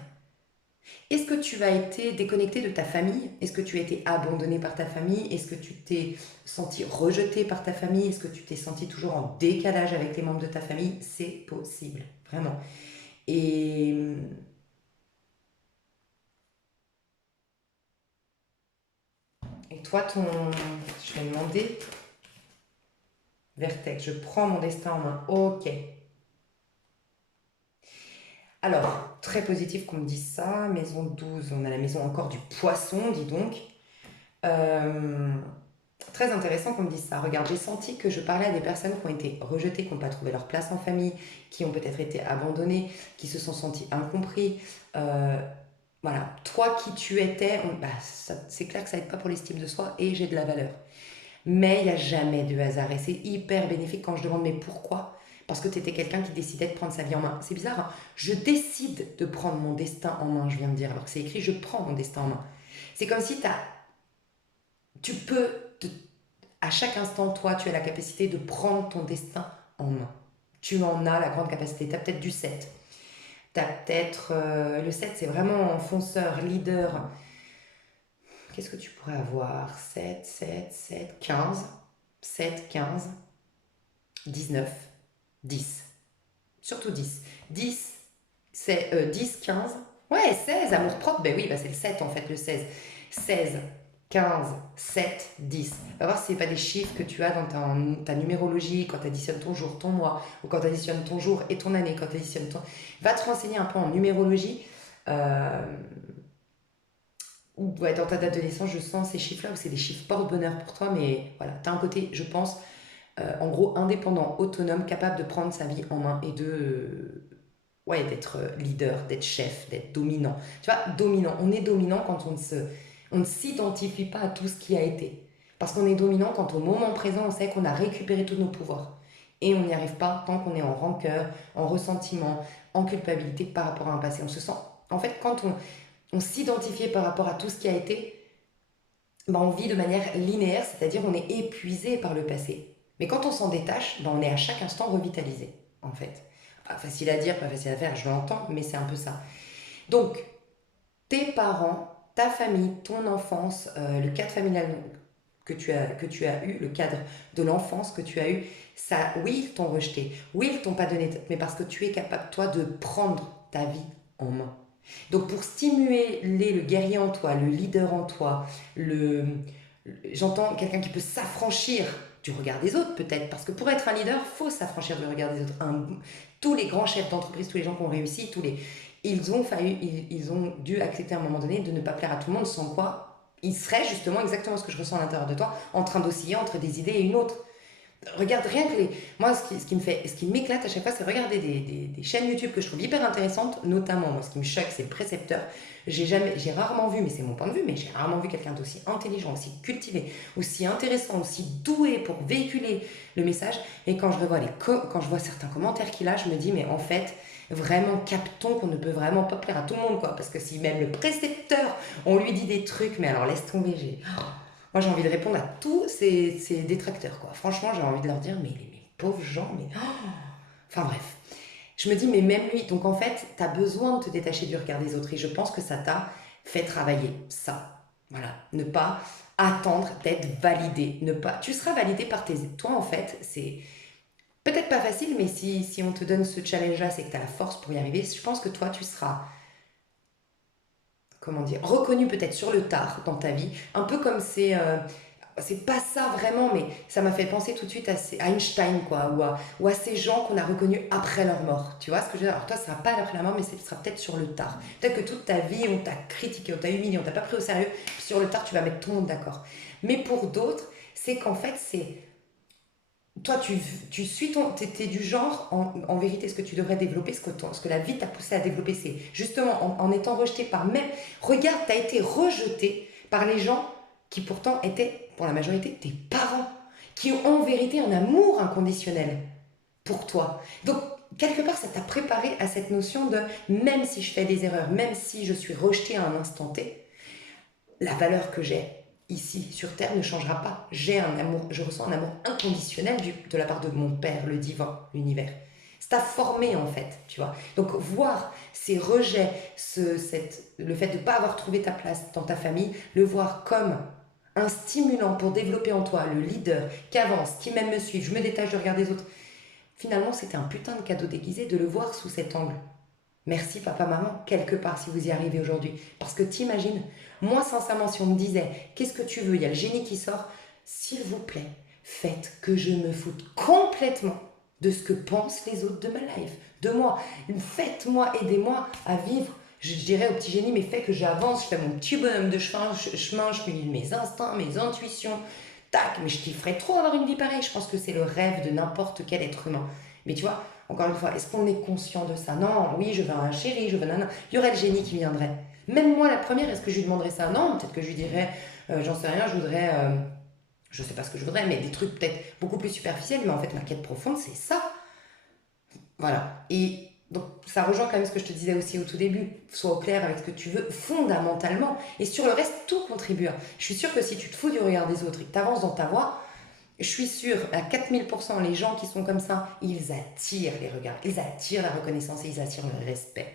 Est-ce que tu as été déconnecté de ta famille? Est-ce que tu as été abandonné par ta famille? Est-ce que tu t'es senti rejeté par ta famille? Est-ce que tu t'es senti toujours en décalage avec les membres de ta famille? C'est possible, vraiment. Et, et toi, je vais demander, Vertex, je prends mon destin en main. Ok. Alors, très positif qu'on me dise ça. Maison 12, on a la maison encore du poisson, dis donc. Euh, Très intéressant qu'on me dise ça. Regarde, j'ai senti que je parlais à des personnes qui ont été rejetées, qui n'ont pas trouvé leur place en famille, qui ont peut-être été abandonnées, qui se sont sentis incompris. Euh, voilà, toi qui tu étais, c'est clair que ça n'aide pas pour l'estime de soi et j'ai de la valeur. Mais il n'y a jamais de hasard et c'est hyper bénéfique quand je demande mais pourquoi? Parce que tu étais quelqu'un qui décidait de prendre sa vie en main. C'est bizarre, hein. Je décide de prendre mon destin en main, je viens de dire, alors que c'est écrit je prends mon destin en main. C'est comme si tu peux, te- à chaque instant, toi, tu as la capacité de prendre ton destin en main. Tu en as la grande capacité. Tu as peut-être du 7. Tu as peut-être. Le 7, c'est vraiment fonceur, leader. Qu'est-ce que tu pourrais avoir? 7, 15. 7, 15, 19, 10. Surtout 10. 10, c'est 10, 15. Ouais, 16, amour propre. Ben oui, bah c'est le 7 en fait, le 16. 16, 15, 7, 10. Va voir si ce n'est pas des chiffres que tu as dans ta numérologie quand tu additionnes ton jour, ton mois, ou quand tu additionnes ton jour et ton année, quand tu additionnes ton... Va te renseigner un peu en numérologie. Euh, ou ouais, dans ta date de naissance, je sens ces chiffres-là, où c'est des chiffres porte-bonheur pour toi, mais voilà, tu as un côté, je pense, en gros, indépendant, autonome, capable de prendre sa vie en main et ouais, d'être leader, d'être chef, d'être dominant. Tu vois, dominant. On est dominant quand on ne s'identifie pas à tout ce qui a été. Parce qu'on est dominant quand au moment présent, on sait qu'on a récupéré tous nos pouvoirs. Et on n'y arrive pas tant qu'on est en rancœur, en ressentiment, en culpabilité par rapport à un passé. On se sent... En fait, quand on s'identifiait par rapport à tout ce qui a été, ben on vit de manière linéaire, c'est-à-dire on est épuisé par le passé. Mais quand on s'en détache, ben on est à chaque instant revitalisé, en fait. Pas facile à dire, pas facile à faire, je l'entends, mais c'est un peu ça. Donc, tes parents, ta famille, ton enfance, le cadre familial que tu as eu, le cadre de l'enfance que tu as eu, ça, oui, ils t'ont rejeté, oui, ils t'ont pas donné, mais parce que tu es capable, toi, de prendre ta vie en main. Donc, pour stimuler le guerrier en toi, le leader en toi, le, j'entends quelqu'un qui peut s'affranchir du regard des autres, peut-être, parce que pour être un leader, il faut s'affranchir du regard des autres. Tous les grands chefs d'entreprise, tous les gens qui ont réussi, ils ont dû accepter à un moment donné de ne pas plaire à tout le monde, sans quoi ils seraient justement exactement ce que je ressens à l'intérieur de toi, en train d'osciller entre des idées et une autre. Regarde rien que les. Moi, ce qui m'éclate à chaque fois, c'est regarder des chaînes YouTube que je trouve hyper intéressantes, notamment, moi, ce qui me choque, c'est le précepteur. J'ai rarement vu, mais c'est mon point de vue, mais j'ai rarement vu quelqu'un d'aussi intelligent, aussi cultivé, aussi intéressant, aussi doué pour véhiculer le message. Et quand je revois quand je vois certains commentaires qu'il a, je me dis, mais en fait, vraiment, captons qu'on ne peut vraiment pas plaire à tout le monde, quoi. Parce que si même le précepteur, on lui dit des trucs, mais alors laisse tomber, moi, j'ai envie de répondre à tous ces détracteurs, quoi. Franchement, j'ai envie de leur dire, mais les pauvres gens, mais... oh. Enfin bref. Je me dis, mais même lui, donc en fait, tu as besoin de te détacher du regard des autres et je pense que ça t'a fait travailler ça. Voilà. Ne pas attendre d'être validé. Ne pas... Tu seras validé par tes... Toi, en fait, c'est peut-être pas facile, mais si on te donne ce challenge-là, c'est que tu as la force pour y arriver. Je pense que toi, tu seras comment dire, reconnu peut-être sur le tard dans ta vie, un peu comme c'est pas ça vraiment, mais ça m'a fait penser tout de suite à Einstein, quoi, ou à ces gens qu'on a reconnus après leur mort. Tu vois ce que je veux dire? Alors toi, ce sera pas après la mort, mais ce sera peut-être sur le tard. Peut-être que toute ta vie, on t'a critiqué, on t'a humilié, on t'a pas pris au sérieux, puis sur le tard, tu vas mettre tout le monde d'accord. Mais pour d'autres, c'est qu'en fait, c'est toi, tu suis t'es du genre, en vérité, ce que tu devrais développer, ce que la vie t'a poussé à développer, c'est justement en étant rejeté par même. Regarde, t'as été rejeté par les gens qui pourtant étaient, pour la majorité, tes parents, qui ont en vérité un amour inconditionnel pour toi. Donc, quelque part, ça t'a préparé à cette notion de même si je fais des erreurs, même si je suis rejeté à un instant T, la valeur que j'ai ici sur Terre ne changera pas. J'ai un amour, je ressens un amour inconditionnel de la part de mon Père, le divin, l'univers. C'est à former en fait, tu vois. Donc voir ces rejets, le fait de ne pas avoir trouvé ta place dans ta famille, le voir comme un stimulant pour développer en toi le leader qui avance, qui même me suit, je me détache du regard des autres. Finalement, c'était un putain de cadeau déguisé de le voir sous cet angle. Merci papa, maman, quelque part si vous y arrivez aujourd'hui. Parce que t'imagines, moi sincèrement, si on me disait, qu'est-ce que tu veux, il y a le génie qui sort, s'il vous plaît, faites que je me foute complètement de ce que pensent les autres de ma life, de moi. Faites-moi, aidez-moi à vivre. Je dirais au petit génie, mais fais que j'avance, je fais mon petit bonhomme de chemin, je suis mes instincts, mes intuitions, tac, mais je kifferais trop avoir une vie pareille. Je pense que c'est le rêve de n'importe quel être humain. Mais tu vois, encore une fois, est-ce qu'on est conscient de ça? Non, oui, je veux un chéri, je veux nana. Il y aurait le génie qui viendrait. Même moi, la première, est-ce que je lui demanderais ça? Non, peut-être que je lui dirais, j'en sais rien, je voudrais je sais pas ce que je voudrais, mais des trucs peut-être beaucoup plus superficiels, mais en fait, ma quête profonde, c'est ça. Voilà. Et donc, ça rejoint quand même ce que je te disais aussi au tout début. Sois au clair avec ce que tu veux fondamentalement. Et sur le reste, tout contribue. Je suis sûre que si tu te fous du regard des autres et que tu avances dans ta voie, je suis sûre, à 4000%, les gens qui sont comme ça, ils attirent les regards, ils attirent la reconnaissance et ils attirent le respect.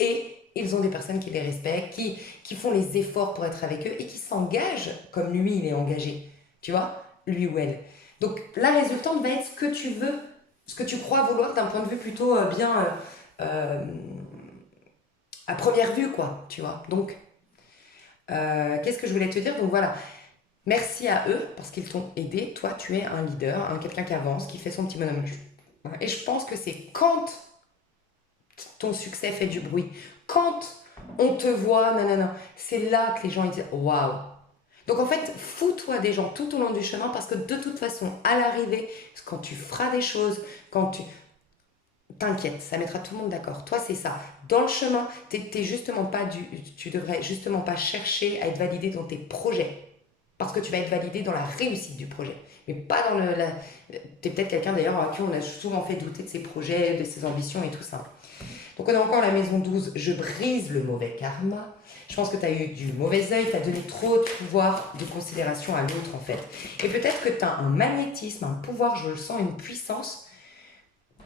Et ils ont des personnes qui les respectent, qui font les efforts pour être avec eux et qui s'engagent comme lui, il est engagé. Tu vois, lui ou elle. Donc, la résultante va être ce que tu veux, ce que tu crois vouloir d'un point de vue plutôt bien euh, à première vue, quoi, tu vois. Donc, qu'est-ce que je voulais te dire? Donc voilà, merci à eux parce qu'ils t'ont aidé. Toi, tu es un leader, quelqu'un qui avance, qui fait son petit bonhomme. Et je pense que c'est quand ton succès fait du bruit, quand on te voit, nanana, c'est là que les gens ils disent waouh. Donc en fait, fous-toi des gens tout au long du chemin parce que de toute façon, à l'arrivée, quand tu feras des choses, quand tu t'inquiète, ça mettra tout le monde d'accord. Toi, c'est ça. Dans le chemin, tu devrais justement pas chercher à être validé dans tes projets. Parce que tu vas être validé dans la réussite du projet. Mais pas dans le. T'es peut-être quelqu'un d'ailleurs à qui on a souvent fait douter de ses projets, de ses ambitions et tout ça. Donc on a encore la maison 12, je brise le mauvais karma. Je pense que tu as eu du mauvais œil, tu as donné trop de pouvoir, de considération à l'autre en fait. Et peut-être que tu as un magnétisme, un pouvoir, je le sens, une puissance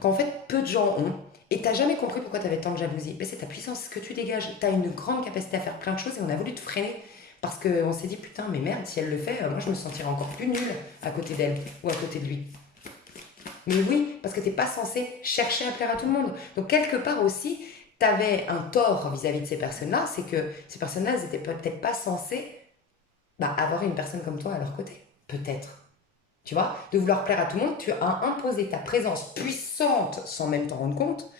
qu'en fait peu de gens ont. Et tu n'as jamais compris pourquoi tu avais tant de jalousie. Mais c'est ta puissance, ce que tu dégages. Tu as une grande capacité à faire plein de choses et on a voulu te freiner. Parce qu'on s'est dit, putain, mais merde, si elle le fait, moi je me sentirais encore plus nulle à côté d'elle ou à côté de lui. Mais oui, parce que tu n'es pas censé chercher à plaire à tout le monde. Donc quelque part aussi, tu avais un tort vis-à-vis de ces personnes-là, c'est que ces personnes-là, elles n'étaient peut-être pas censées avoir une personne comme toi à leur côté. Peut-être. Tu vois, de vouloir plaire à tout le monde, tu as imposé ta présence puissante sans même t'en rendre compte,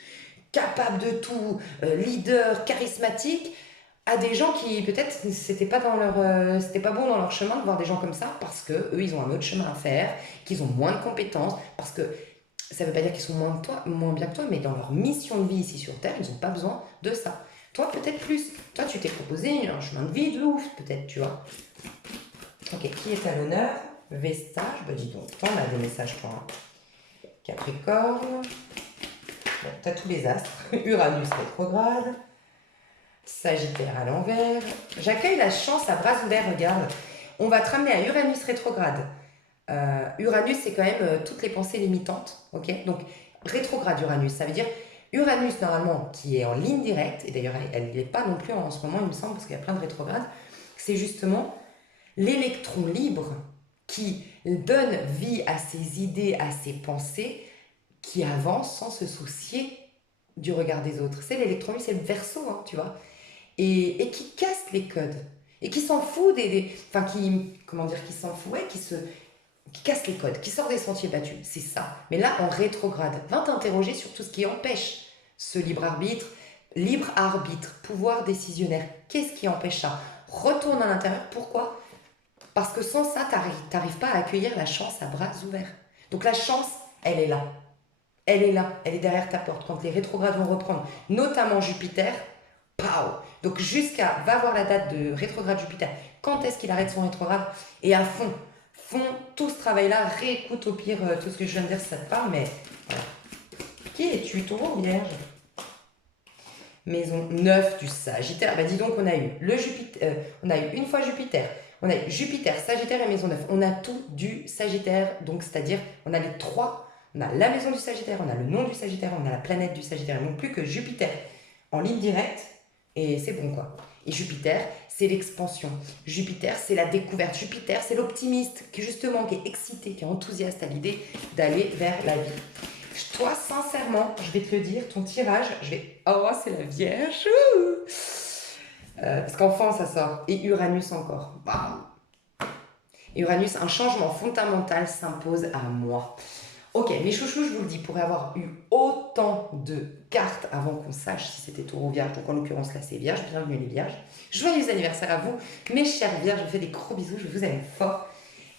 capable de tout, leader, charismatique, à des gens qui peut-être c'était pas bon dans leur chemin de voir des gens comme ça parce que eux ils ont un autre chemin à faire, qu'ils ont moins de compétences, parce que ça veut pas dire qu'ils sont moins bien que toi, mais dans leur mission de vie ici sur Terre, ils n'ont pas besoin de ça. Toi, peut-être plus. Toi, tu t'es proposé un chemin de vie de ouf, peut-être, tu vois. Ok, qui est à l'honneur? Vestage, bah dis donc, t'en as des messages, toi. Hein. Capricorne, bon, t'as tous les astres. Uranus rétrograde, Sagittaire à l'envers. J'accueille la chance à bras ouverts, regarde. On va te ramener à Uranus rétrograde. Uranus, c'est quand même toutes les pensées limitantes, ok? Donc, rétrograde Uranus, ça veut dire Uranus, normalement, qui est en ligne directe, et d'ailleurs, elle n'est pas non plus en ce moment, il me semble, parce qu'il y a plein de rétrogrades, c'est justement l'électron libre qui donne vie à ses idées, à ses pensées, qui avance sans se soucier du regard des autres. C'est l'électron libre, c'est le verso, hein, tu vois? Et qui casse les codes. Et qui s'en fout enfin, comment dire, qui s'en fout, ouais, qui casse les codes, qui sort des sentiers battus. C'est ça. Mais là, en rétrograde, va t'interroger sur tout ce qui empêche ce libre arbitre, pouvoir décisionnaire. Qu'est-ce qui empêche ça? Retourne à l'intérieur. Pourquoi? Parce que sans ça, t'arrives pas à accueillir la chance à bras ouverts. Donc la chance, elle est là. Elle est là. Elle est derrière ta porte. Quand les rétrogrades vont reprendre, notamment Jupiter, pow. Donc va voir la date de rétrograde Jupiter. Quand est-ce qu'il arrête son rétrograde? Et à fond tout ce travail-là, réécoute au pire tout ce que je viens de dire si ça te parle, mais voilà. Qui es-tu, taureau, vierge? Maison 9 du Sagittaire. Bah dis donc, on a eu le Jupiter, on a eu une fois Jupiter, on a eu Jupiter, Sagittaire et maison 9. On a tout du Sagittaire, donc c'est-à-dire on a les trois, on a la maison du Sagittaire, on a le nom du Sagittaire, on a la planète du Sagittaire, non plus que Jupiter en ligne directe, et c'est bon quoi. Et Jupiter, c'est l'expansion. Jupiter, c'est la découverte. Jupiter, c'est l'optimiste qui justement, qui est excité, qui est enthousiaste à l'idée d'aller vers la vie. Toi, sincèrement, je vais te le dire, ton tirage, oh, c'est la Vierge. Parce qu'enfin, ça sort. Et Uranus encore. Wow. Et Uranus, un changement fondamental s'impose à moi. Ok, mes chouchous, je vous le dis, pour avoir eu autant de cartes avant qu'on sache si c'était taureau vierge, donc en l'occurrence là c'est vierge, bienvenue les vierges. Joyeux anniversaire à vous, mes chères vierges, je vous fais des gros bisous, je vous aime fort.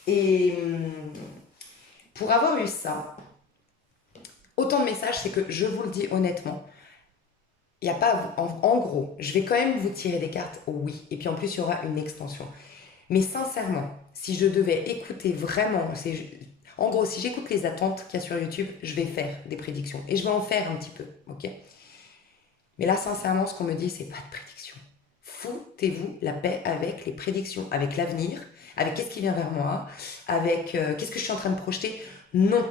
Et pour avoir eu ça, autant de messages, c'est que je vous le dis honnêtement, il n'y a pas, en gros, je vais quand même vous tirer des cartes au oui, et puis en plus il y aura une extension. Mais sincèrement, si je devais écouter vraiment, en gros, si j'écoute les attentes qu'il y a sur YouTube, je vais faire des prédictions. Et je vais en faire un petit peu, ok? Mais là, sincèrement, ce qu'on me dit, c'est pas de prédiction. Foutez-vous la paix avec les prédictions, avec l'avenir, avec qu'est-ce qui vient vers moi, avec qu'est-ce que je suis en train de projeter. Non,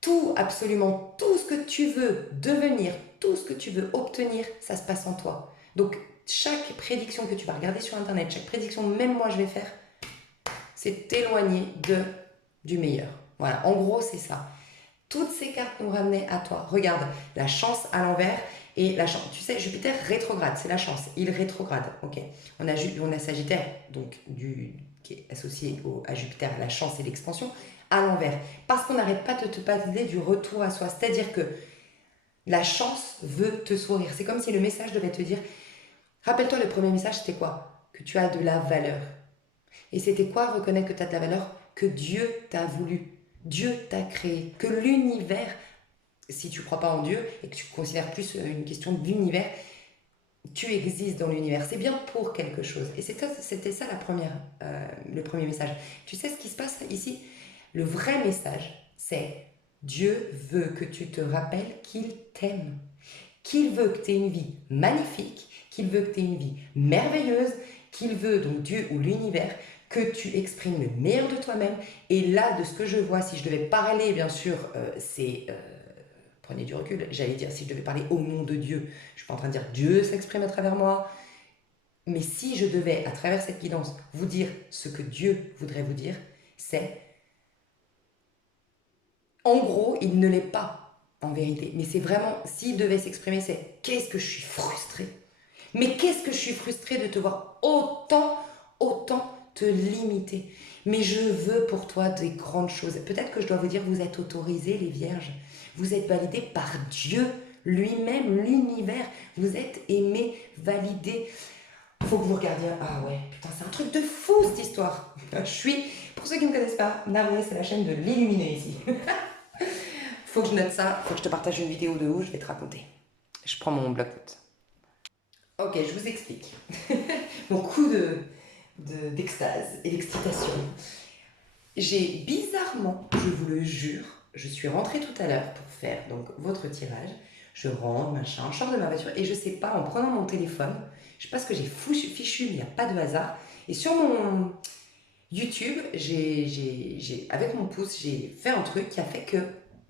tout, absolument tout ce que tu veux devenir, tout ce que tu veux obtenir, ça se passe en toi. Donc, chaque prédiction que tu vas regarder sur Internet, chaque prédiction, même moi je vais faire, c'est t'éloigner du meilleur. Voilà, en gros, c'est ça. Toutes ces cartes nous ramenaient à toi. Regarde, la chance à l'envers et la chance. Tu sais, Jupiter rétrograde, c'est la chance. Il rétrograde, ok. On a Sagittaire, donc qui est associé à Jupiter, la chance et l'expansion, à l'envers. Parce qu'on n'arrête pas de te parler du retour à soi. C'est-à-dire que la chance veut te sourire. C'est comme si le message devait te dire, rappelle-toi, le premier message, c'était quoi? Que tu as de la valeur. Et c'était quoi reconnaître que tu as de la valeur? Que Dieu t'a voulu. Dieu t'a créé. Que l'univers, si tu ne crois pas en Dieu et que tu considères plus une question d'univers, tu existes dans l'univers. C'est bien pour quelque chose. Et c'était ça le premier message. Tu sais ce qui se passe ici? Le vrai message, c'est Dieu veut que tu te rappelles qu'il t'aime. Qu'il veut que tu aies une vie magnifique, qu'il veut que tu aies une vie merveilleuse, qu'il veut, donc Dieu ou l'univers, que tu exprimes le meilleur de toi-même. Et là, de ce que je vois, si je devais parler, bien sûr, prenez du recul, j'allais dire, si je devais parler au nom de Dieu, je ne suis pas en train de dire Dieu s'exprime à travers moi, mais si je devais, à travers cette guidance, vous dire ce que Dieu voudrait vous dire, c'est, en gros, il ne l'est pas, en vérité. Mais c'est vraiment, s'il devait s'exprimer, c'est qu'est-ce que je suis frustrée. Mais qu'est-ce que je suis frustrée de te voir autant te limiter. Mais je veux pour toi des grandes choses. Peut-être que je dois vous dire, vous êtes autorisés, les vierges. Vous êtes validés par Dieu lui-même, l'univers. Vous êtes aimés, validés. Faut que vous regardiez. Ah ouais, putain, c'est un truc de fou cette histoire. Pour ceux qui ne me connaissent pas, Naroué, c'est la chaîne de l'illuminé ici. Faut que je note ça, faut que je te partage une vidéo de où je vais te raconter. Je prends mon bloc-notes. Ok, je vous explique. Mon coup d'extase et d'excitation. J'ai bizarrement, je vous le jure, je suis rentrée tout à l'heure pour faire donc votre tirage. Je rentre, machin, je sors de ma voiture et je sais pas, en prenant mon téléphone, je sais pas ce que j'ai fichu, mais il n'y a pas de hasard. Et sur mon YouTube, avec mon pouce, j'ai fait un truc qui a fait que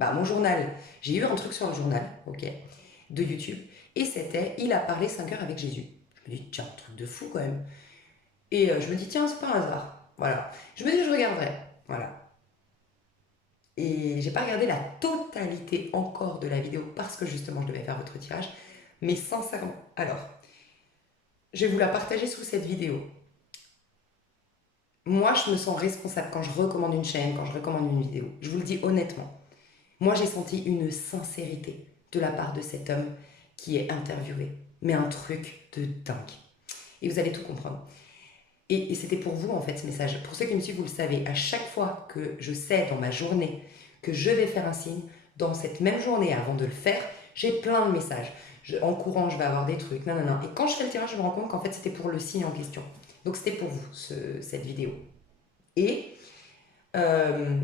mon journal, j'ai eu un truc sur le journal, ok, de YouTube, et c'était il a parlé 5 heures avec Jésus. Je me dis, tiens, un truc de fou quand même. Et je me dis, tiens, c'est pas un hasard. Voilà. Je me dis, je regarderai. Voilà. Et j'ai pas regardé la totalité encore de la vidéo parce que justement, je devais faire votre tirage. Mais sincèrement, alors, je vais vous la partager sous cette vidéo. Moi, je me sens responsable quand je recommande une chaîne, quand je recommande une vidéo. Je vous le dis honnêtement. Moi, j'ai senti une sincérité de la part de cet homme qui est interviewé. Mais un truc de dingue. Et vous allez tout comprendre. Et c'était pour vous, en fait, ce message. Pour ceux qui me suivent, vous le savez, à chaque fois que je sais dans ma journée que je vais faire un signe, dans cette même journée, avant de le faire, j'ai plein de messages. En courant, je vais avoir des trucs, non. Et quand je fais le tirage, je me rends compte qu'en fait, c'était pour le signe en question. Donc, c'était pour vous, cette vidéo. Et le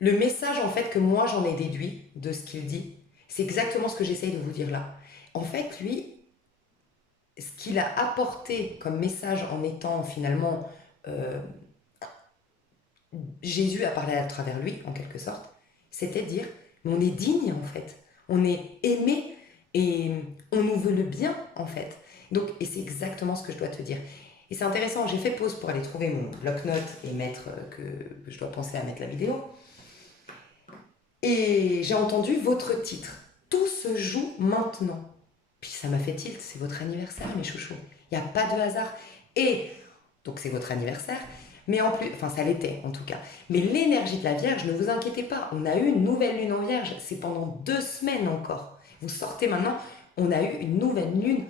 message, en fait, que moi, j'en ai déduit de ce qu'il dit, c'est exactement ce que j'essaye de vous dire là. En fait, lui, ce qu'il a apporté comme message en étant finalement Jésus a parlé à travers lui en quelque sorte, c'était de dire on est digne en fait, on est aimé et on nous veut le bien en fait. Donc, et c'est exactement ce que je dois te dire. Et c'est intéressant, j'ai fait pause pour aller trouver mon bloc-notes et mettre que je dois penser à mettre la vidéo. Et j'ai entendu votre titre. Tout se joue maintenant. Puis ça m'a fait tilt, c'est votre anniversaire, mes chouchous. Il n'y a pas de hasard. Et donc c'est votre anniversaire, mais en plus, enfin ça l'était en tout cas. Mais l'énergie de la Vierge, ne vous inquiétez pas, on a eu une nouvelle lune en Vierge, c'est pendant 2 semaines encore. Vous sortez maintenant, on a eu une nouvelle lune.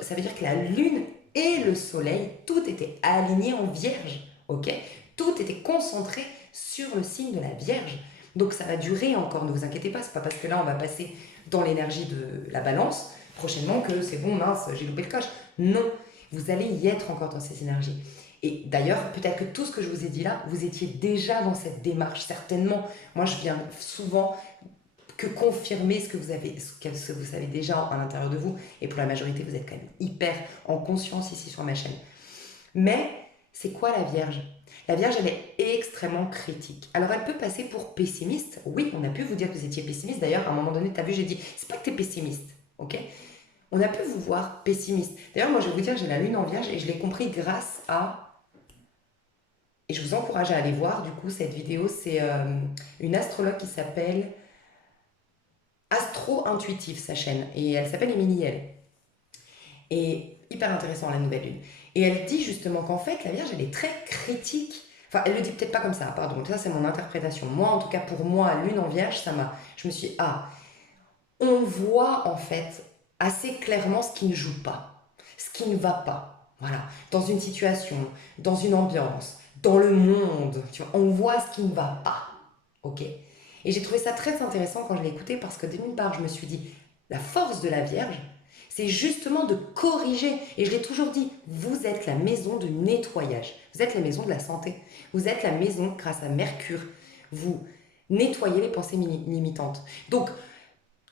Ça veut dire que la lune et le soleil, tout était aligné en Vierge, ok? Tout était concentré sur le signe de la Vierge. Donc ça va durer encore, ne vous inquiétez pas, c'est pas parce que là on va passer dans l'énergie de la balance prochainement que c'est bon, mince, j'ai loupé le coche. Non, vous allez y être encore dans ces énergies. Et d'ailleurs, peut-être que tout ce que je vous ai dit là, vous étiez déjà dans cette démarche, certainement. Moi, je viens souvent que confirmer ce que vous savez déjà à l'intérieur de vous. Et pour la majorité, vous êtes quand même hyper en conscience ici sur ma chaîne. Mais c'est quoi la Vierge? La Vierge, elle est extrêmement critique. Alors, elle peut passer pour pessimiste. Oui, on a pu vous dire que vous étiez pessimiste. D'ailleurs, à un moment donné, tu as vu, j'ai dit, c'est pas que tu es pessimiste, ok? On a pu vous voir pessimiste. D'ailleurs, moi, je vais vous dire, j'ai la lune en Vierge et je l'ai compris grâce à... Et je vous encourage à aller voir, du coup, cette vidéo. C'est une astrologue qui s'appelle Astro-Intuitif, sa chaîne. Et elle s'appelle Émilie L. Et hyper intéressant, la nouvelle lune. Et elle dit justement qu'en fait, la Vierge, elle est très critique. Enfin, elle le dit peut-être pas comme ça, pardon. Ça, c'est mon interprétation. Moi, en tout cas, pour moi, lune en Vierge, je me suis dit, ah, on voit en fait assez clairement ce qui ne joue pas, ce qui ne va pas. Voilà. Dans une situation, dans une ambiance, dans le monde, tu vois, on voit ce qui ne va pas. Ok? Et j'ai trouvé ça très intéressant quand je l'ai écouté parce que d'une part, je me suis dit, la force de la Vierge, c'est justement de corriger. Et je l'ai toujours dit, vous êtes la maison de nettoyage. Vous êtes la maison de la santé. Vous êtes la maison, grâce à Mercure, vous nettoyez les pensées limitantes. Donc,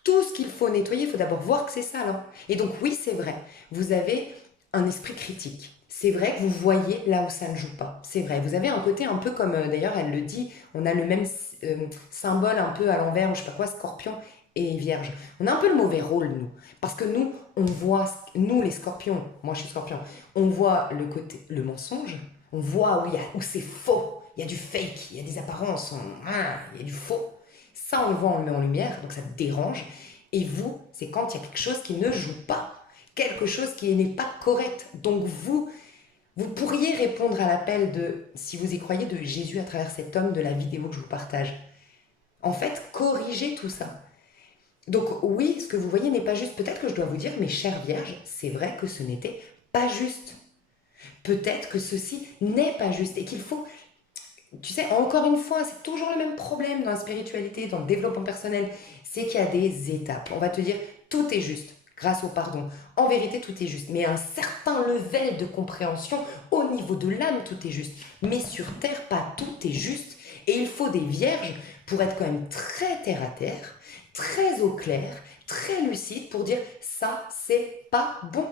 tout ce qu'il faut nettoyer, il faut d'abord voir que c'est sale. Hein. Et donc, oui, c'est vrai, vous avez un esprit critique. C'est vrai que vous voyez là où ça ne joue pas. C'est vrai, vous avez un côté un peu comme, d'ailleurs, elle le dit, on a le même symbole un peu à l'envers, ou je sais pas quoi, scorpion et vierge. On a un peu le mauvais rôle, nous. Parce que nous, on voit, nous les scorpions, moi je suis scorpion, on voit le côté, le mensonge, on voit où c'est faux, il y a du fake, il y a des apparences, il y a du faux. Ça, on le voit, on le met en lumière, donc ça te dérange. Et vous, c'est quand il y a quelque chose qui ne joue pas, quelque chose qui n'est pas correct. Donc vous pourriez répondre à l'appel de, si vous y croyez, de Jésus à travers cet homme de la vidéo que je vous partage. En fait, corrigez tout ça. Donc oui, ce que vous voyez n'est pas juste. Peut-être que je dois vous dire, mes chères vierges, c'est vrai que ce n'était pas juste. Peut-être que ceci n'est pas juste et qu'il faut... Tu sais, encore une fois, c'est toujours le même problème dans la spiritualité, dans le développement personnel, c'est qu'il y a des étapes. On va te dire, tout est juste, grâce au pardon. En vérité, tout est juste. Mais à un certain level de compréhension, au niveau de l'âme, tout est juste. Mais sur Terre, pas tout est juste. Et il faut des vierges pour être quand même très terre à terre, très au clair, très lucide pour dire, ça, c'est pas bon.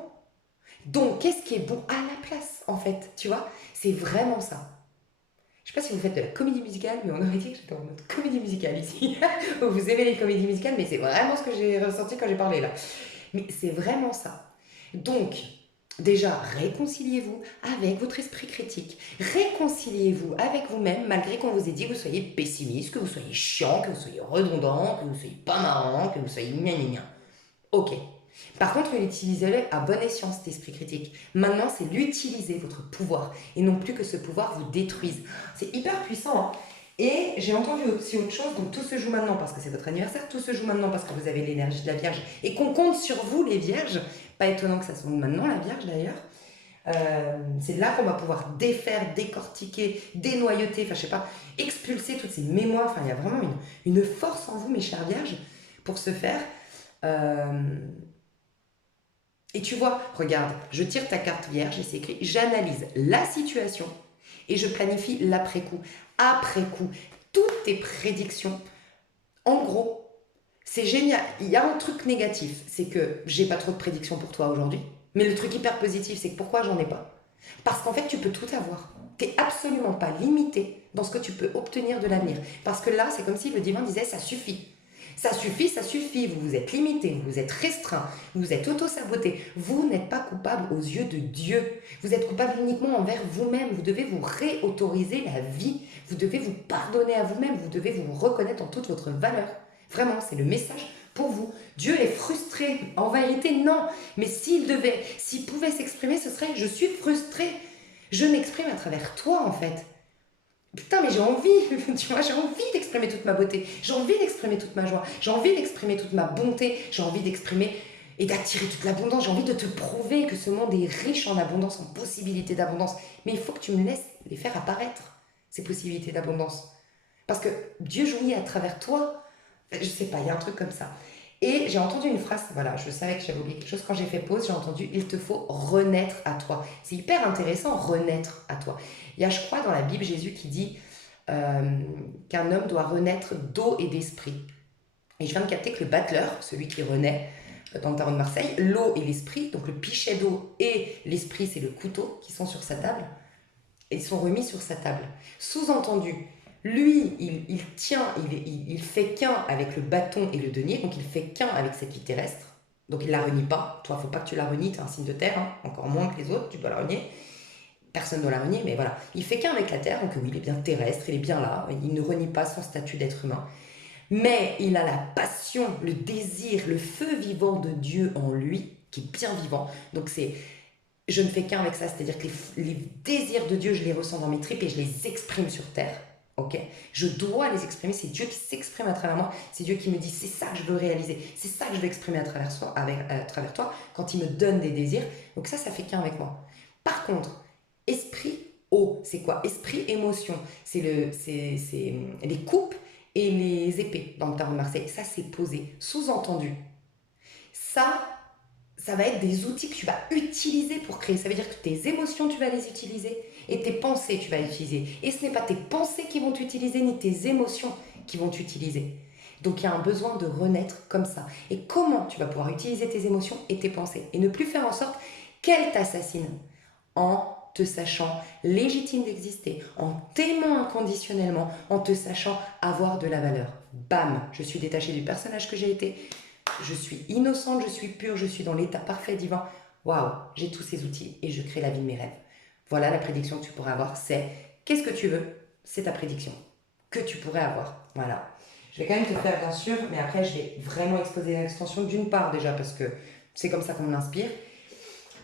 Donc, qu'est-ce qui est bon à la place, en fait, tu vois? C'est vraiment ça. Je sais pas si vous faites de la comédie musicale, mais on aurait dit que j'étais en mode comédie musicale ici. Vous aimez les comédies musicales, mais c'est vraiment ce que j'ai ressenti quand j'ai parlé là. Mais c'est vraiment ça. Donc, déjà, réconciliez-vous avec votre esprit critique. Réconciliez-vous avec vous-même, malgré qu'on vous ait dit que vous soyez pessimiste, que vous soyez chiant, que vous soyez redondant, que vous soyez pas marrant, que vous soyez gna gna gna. Ok. Par contre, utilisez-le à bon escient, cet esprit critique. Maintenant, c'est l'utiliser, votre pouvoir, et non plus que ce pouvoir vous détruise. C'est hyper puissant. Hein. Et j'ai entendu aussi autre chose, donc tout se joue maintenant parce que c'est votre anniversaire, tout se joue maintenant parce que vous avez l'énergie de la Vierge, et qu'on compte sur vous, les Vierges. Pas étonnant que ça soit maintenant, la Vierge, d'ailleurs. C'est là qu'on va pouvoir défaire, décortiquer, dénoyauter, enfin je sais pas, expulser toutes ces mémoires. Enfin, il y a vraiment une force en vous, mes chères Vierges, pour ce faire. Et tu vois, regarde, je tire ta carte vierge et c'est écrit, j'analyse la situation et je planifie l'après-coup. Après-coup, toutes tes prédictions, en gros, c'est génial. Il y a un truc négatif, c'est que j'ai pas trop de prédictions pour toi aujourd'hui. Mais le truc hyper positif, c'est que pourquoi j'en ai pas? Parce qu'en fait, tu peux tout avoir. Tu n'es absolument pas limité dans ce que tu peux obtenir de l'avenir. Parce que là, c'est comme si le divin disait, ça suffit. Ça suffit, vous vous êtes limité, vous vous êtes restreint, vous vous êtes auto-saboté. Vous n'êtes pas coupable aux yeux de Dieu. Vous êtes coupable uniquement envers vous-même. Vous devez vous réautoriser la vie. Vous devez vous pardonner à vous-même. Vous devez vous reconnaître en toute votre valeur. Vraiment, c'est le message pour vous. Dieu est frustré. En vérité, non. Mais s'il pouvait s'exprimer, ce serait « je suis frustré ». Je m'exprime à travers toi, en fait. Putain, mais j'ai envie, tu vois, j'ai envie d'exprimer toute ma beauté, j'ai envie d'exprimer toute ma joie, j'ai envie d'exprimer toute ma bonté, j'ai envie d'exprimer et d'attirer toute l'abondance, j'ai envie de te prouver que ce monde est riche en abondance, en possibilités d'abondance. Mais il faut que tu me laisses les faire apparaître, ces possibilités d'abondance. Parce que Dieu jouit à travers toi, je sais pas, il y a un truc comme ça. Et j'ai entendu une phrase, voilà, je savais que j'avais oublié quelque chose. Quand j'ai fait pause, j'ai entendu il te faut renaître à toi. C'est hyper intéressant, renaître à toi. Il y a, je crois, dans la Bible, Jésus qui dit qu'un homme doit renaître d'eau et d'esprit. Et je viens de capter que le battleur, celui qui renaît dans le tarot de Marseille, l'eau et l'esprit, donc le pichet d'eau et l'esprit, c'est le couteau qui sont sur sa table, et sont remis sur sa table. Sous-entendu, lui, il tient, il fait qu'un avec le bâton et le denier, donc il fait qu'un avec cette vie terrestre. Donc il ne la renie pas. Toi, il ne faut pas que tu la renies, tu es un signe de terre, hein, encore moins que les autres, tu dois la renier. Personne ne doit la renier, mais voilà. Il fait qu'un avec la terre, donc oui, il est bien terrestre, il est bien là, il ne renie pas son statut d'être humain. Mais il a la passion, le désir, le feu vivant de Dieu en lui, qui est bien vivant. Donc c'est, je ne fais qu'un avec ça, c'est-à-dire que les désirs de Dieu, je les ressens dans mes tripes et je les exprime sur terre. Ok, je dois les exprimer, c'est Dieu qui s'exprime à travers moi, c'est Dieu qui me dit c'est ça que je veux réaliser, c'est ça que je veux exprimer à travers toi, quand il me donne des désirs. Donc ça fait qu'un avec moi. Par contre, esprit, eau, c'est quoi? Esprit, émotion, c'est les coupes et les épées dans le tarot de Marseille. Ça, c'est posé, sous-entendu. Ça va être des outils que tu vas utiliser pour créer. Ça veut dire que tes émotions, tu vas les utiliser et tes pensées, tu vas les utiliser. Et ce n'est pas tes pensées qui vont t'utiliser, ni tes émotions qui vont t'utiliser. Donc il y a un besoin de renaître comme ça. Et comment tu vas pouvoir utiliser tes émotions et tes pensées et ne plus faire en sorte qu'elles t'assassinent? En te sachant légitime d'exister, en t'aimant inconditionnellement, en te sachant avoir de la valeur. Bam, je suis détachée du personnage que j'ai été, je suis innocente, je suis pure, je suis dans l'état parfait divin. Waouh, j'ai tous ces outils et je crée la vie de mes rêves. Voilà la prédiction que tu pourrais avoir, c'est qu'est-ce que tu veux? C'est ta prédiction que tu pourrais avoir. Voilà. Je vais quand même te faire bien sûr, mais après je vais vraiment exposer l'extension d'une part déjà parce que c'est comme ça qu'on m'inspire.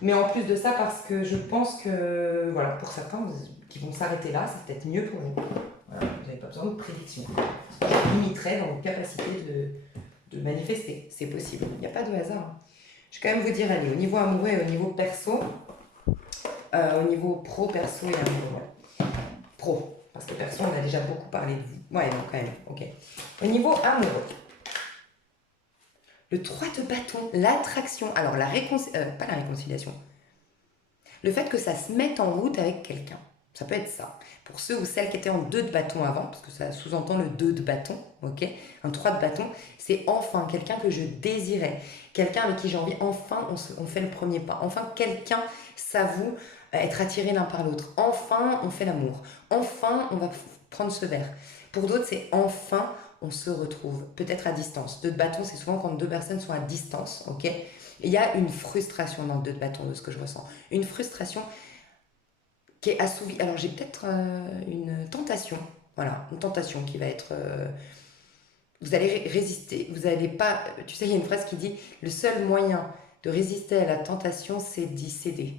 Mais en plus de ça, parce que je pense que, voilà, pour certains qui vont s'arrêter là, c'est peut-être mieux pour vous. Voilà, vous n'avez pas besoin de prédiction. Je limiterai dans vos capacités de manifester. C'est possible. Il n'y a pas de hasard. Hein. Je vais quand même vous dire, allez, au niveau amoureux et au niveau perso, au niveau pro-perso et amoureux. Ouais. Pro, parce que perso, on a déjà beaucoup parlé de vous. Ouais, non, quand même, ok. Au niveau amoureux, le 3 de bâton, l'attraction, alors pas la réconciliation, le fait que ça se mette en route avec quelqu'un. Ça peut être ça. Pour ceux ou celles qui étaient en 2 de bâton avant, parce que ça sous-entend le 2 de bâton, ok? Un 3 de bâton, c'est enfin quelqu'un que je désirais, quelqu'un avec qui j'ai envie, enfin on fait le premier pas, enfin quelqu'un s'avoue être attiré l'un par l'autre, enfin on fait l'amour, enfin on va prendre ce verre. Pour d'autres, c'est enfin on se retrouve, peut-être à distance. 2 de bâton, c'est souvent quand 2 personnes sont à distance, ok? Il y a une frustration dans le 2 de bâton de ce que je ressens. Une frustration qui est assouvie. Alors j'ai peut-être une tentation. Voilà, une tentation qui va être... vous allez résister. Vous n'allez pas... Tu sais, il y a une phrase qui dit le seul moyen de résister à la tentation, c'est d'y céder.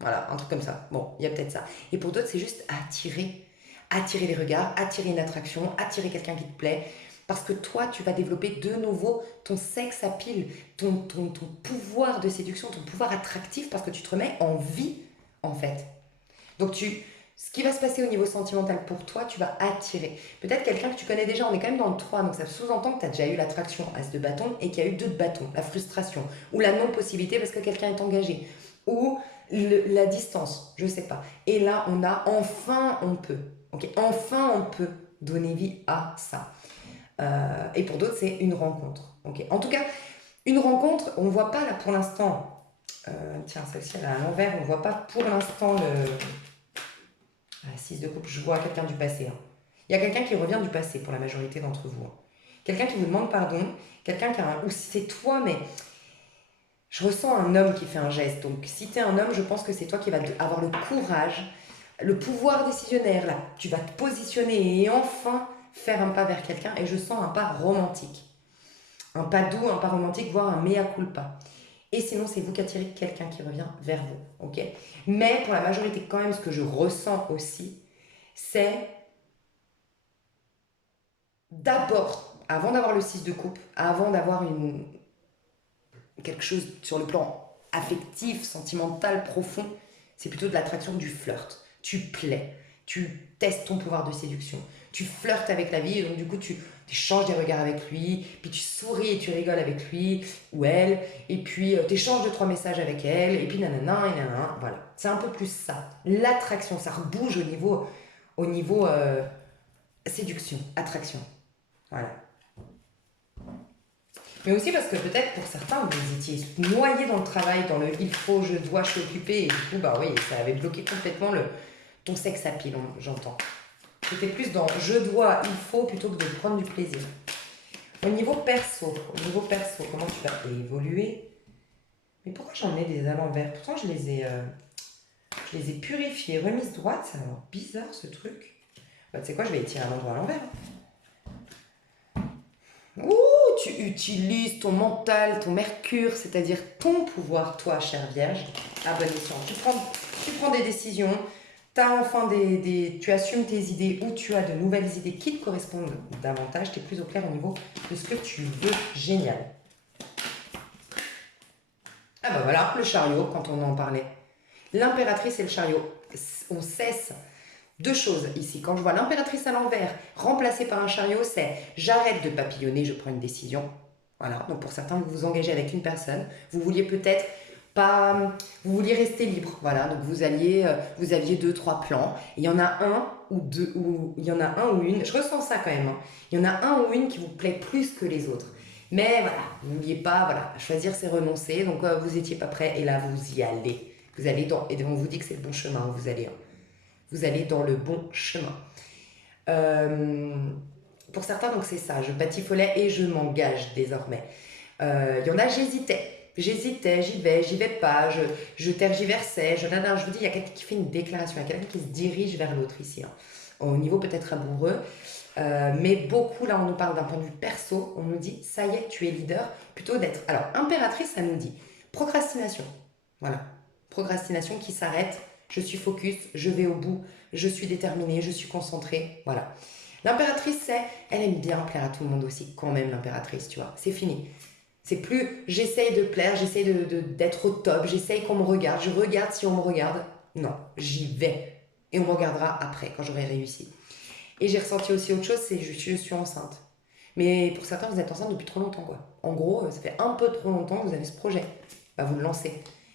Voilà, un truc comme ça. Bon, il y a peut-être ça. Et pour d'autres, c'est juste attirer. Attirer les regards, attirer une attraction, attirer quelqu'un qui te plaît. Parce que toi, tu vas développer de nouveau ton sexe à pile, ton pouvoir de séduction, ton pouvoir attractif, parce que tu te remets en vie, en fait. Donc, ce qui va se passer au niveau sentimental pour toi, tu vas attirer. Peut-être quelqu'un que tu connais déjà, on est quand même dans le 3, donc ça sous-entend que tu as déjà eu l'attraction As de bâton et qu'il y a eu 2 de bâton, la frustration, ou la non-possibilité parce que quelqu'un est engagé, ou la distance, je sais pas. Et là, on a enfin, on peut. Okay, enfin, on peut donner vie à ça. Et pour d'autres, c'est une rencontre. Okay. En tout cas, une rencontre, on ne voit pas là pour l'instant. Tiens, celle-ci elle est à l'envers, on ne voit pas pour l'instant la 6 de coupe. Je vois quelqu'un du passé. Hein. Il y a quelqu'un qui revient du passé pour la majorité d'entre vous. Hein. Quelqu'un qui vous demande pardon, quelqu'un qui a ou c'est toi, mais je ressens un homme qui fait un geste. Donc, si tu es un homme, je pense que c'est toi qui vas avoir le courage, le pouvoir décisionnaire. Là, tu vas te positionner et enfin faire un pas vers quelqu'un. Et je sens un pas romantique. Un pas doux, un pas romantique, voire un mea culpa. Et sinon, c'est vous qui attirez quelqu'un qui revient vers vous. Ok. Mais pour la majorité, quand même, ce que je ressens aussi, c'est d'abord, avant d'avoir le 6 de coupe, avant d'avoir quelque chose sur le plan affectif, sentimental, profond, c'est plutôt de l'attraction, du flirt. Tu plais, tu testes ton pouvoir de séduction, tu flirtes avec la vie et donc du coup tu échanges des regards avec lui, puis tu souris et tu rigoles avec lui ou elle, et puis tu échanges 2-3 messages avec elle, et puis nanana, et nanana, voilà. C'est un peu plus ça. L'attraction, ça rebouge au niveau séduction, attraction. Voilà. Mais aussi parce que peut-être pour certains, vous étiez noyé dans le travail, dans le il faut, je dois, je suis occupé, et du coup, bah oui, ça avait bloqué complètement ton sex appeal, j'entends. C'était plus dans je dois, il faut, plutôt que de prendre du plaisir. Au niveau perso, comment tu vas évoluer? Mais pourquoi j'en ai des à l'envers? Pourtant, je les ai purifiées, remises droites, c'est alors bizarre ce truc. Bah, tu sais quoi, je vais les tirer à l'endroit à l'envers. Ouh, tu utilises ton mental, ton mercure, c'est-à-dire ton pouvoir, toi, chère Vierge, à bon escient. Tu prends des décisions, tu assumes tes idées ou tu as de nouvelles idées qui te correspondent davantage, tu es plus au clair au niveau de ce que tu veux. Génial. Ah bah voilà, le chariot, quand on en parlait. L'impératrice et le chariot. On cesse. Deux choses ici. Quand je vois l'impératrice à l'envers remplacée par un chariot, c'est j'arrête de papillonner, je prends une décision. Voilà. Donc pour certains, vous vous engagez avec une personne. Vous vouliez peut-être pas, vous vouliez rester libre. Voilà. Donc vous aviez 2-3 plans. Il y en a un ou deux, ou il y en a un ou une. Je ressens ça quand même. Hein. Il y en a un ou une qui vous plaît plus que les autres. Mais voilà, n'oubliez pas, voilà, choisir c'est renoncer. Donc vous n'étiez pas prêt et là vous y allez. Vous allez et on vous dit que c'est le bon chemin où vous allez. Hein. Vous allez dans le bon chemin. Euh, pour certains, donc c'est ça, je batifolais et je m'engage désormais. Il y en a, j'hésitais, j'y vais pas, je tergiversais, je vous dis, il y a quelqu'un qui fait une déclaration, il y a quelqu'un qui se dirige vers l'autre ici, hein, au niveau peut-être amoureux. Mais beaucoup, là, on nous parle d'un point de vue perso, on nous dit, ça y est, tu es leader, plutôt d'être. Alors, impératrice, ça nous dit procrastination. Voilà. Procrastination qui s'arrête, je suis focus, je vais au bout, je suis déterminée, je suis concentrée. Voilà. L'impératrice, elle aime bien plaire à tout le monde aussi, quand même, l'impératrice, tu vois. C'est fini. C'est plus j'essaye de plaire, j'essaye d'être au top, j'essaye qu'on me regarde, je regarde si on me regarde. Non, j'y vais. Et on me regardera après, quand j'aurai réussi. Et j'ai ressenti aussi autre chose, c'est je suis enceinte. Mais pour certains, vous êtes enceinte depuis trop longtemps, quoi. En gros, ça fait un peu trop longtemps que vous avez ce projet. Bah, vous le lancez.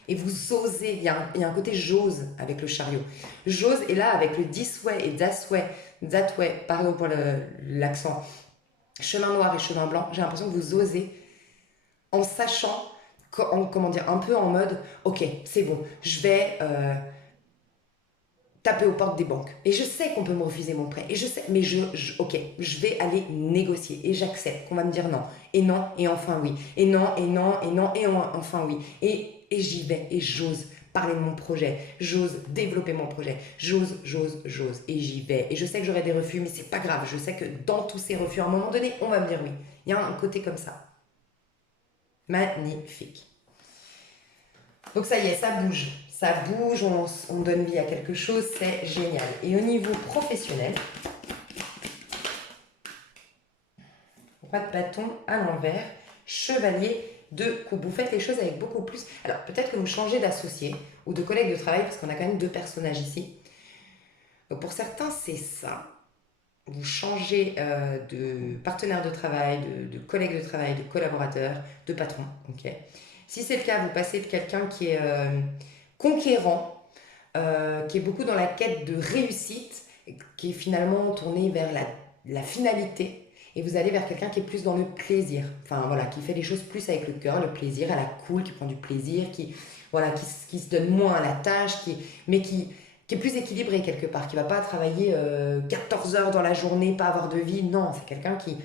Et vous osez. Il y a un côté j'ose avec le chariot. J'ose, et là, avec le this way et that way, pardon pour l'accent, chemin noir et chemin blanc, j'ai l'impression que vous osez en sachant, comment dire, un peu en mode, ok, c'est bon, je vais taper aux portes des banques. Et je sais qu'on peut me refuser mon prêt. Et je sais, mais ok, je vais aller négocier. Et j'accepte qu'on va me dire non. Et non, et enfin oui. Et non, et non, et non, et enfin oui. Et j'y vais, et j'ose parler de mon projet. J'ose développer mon projet. J'ose. Et j'y vais. Et je sais que j'aurai des refus, mais c'est pas grave. Je sais que dans tous ces refus, à un moment donné, on va me dire oui. Il y a un côté comme ça. Magnifique. Donc ça y est, ça bouge. Ça bouge, on donne vie à quelque chose, c'est génial. Et au niveau professionnel, roi de bâton à l'envers, chevalier de coupe. Vous faites les choses avec beaucoup plus. Alors peut-être que vous changez d'associé ou de collègue de travail parce qu'on a quand même deux personnages ici. Donc pour certains, c'est ça. Vous changez de partenaire de travail, de collègue de travail, de collaborateur, de patron. Okay. Si c'est le cas, vous passez de quelqu'un qui est conquérant, qui est beaucoup dans la quête de réussite, qui est finalement tourné vers la finalité, et vous allez vers quelqu'un qui est plus dans le plaisir, enfin voilà, qui fait les choses plus avec le cœur, le plaisir, à la cool, qui prend du plaisir, qui se donne moins à la tâche, mais qui est plus équilibré quelque part, qui ne va pas travailler 14 heures dans la journée, pas avoir de vie, non, c'est quelqu'un qui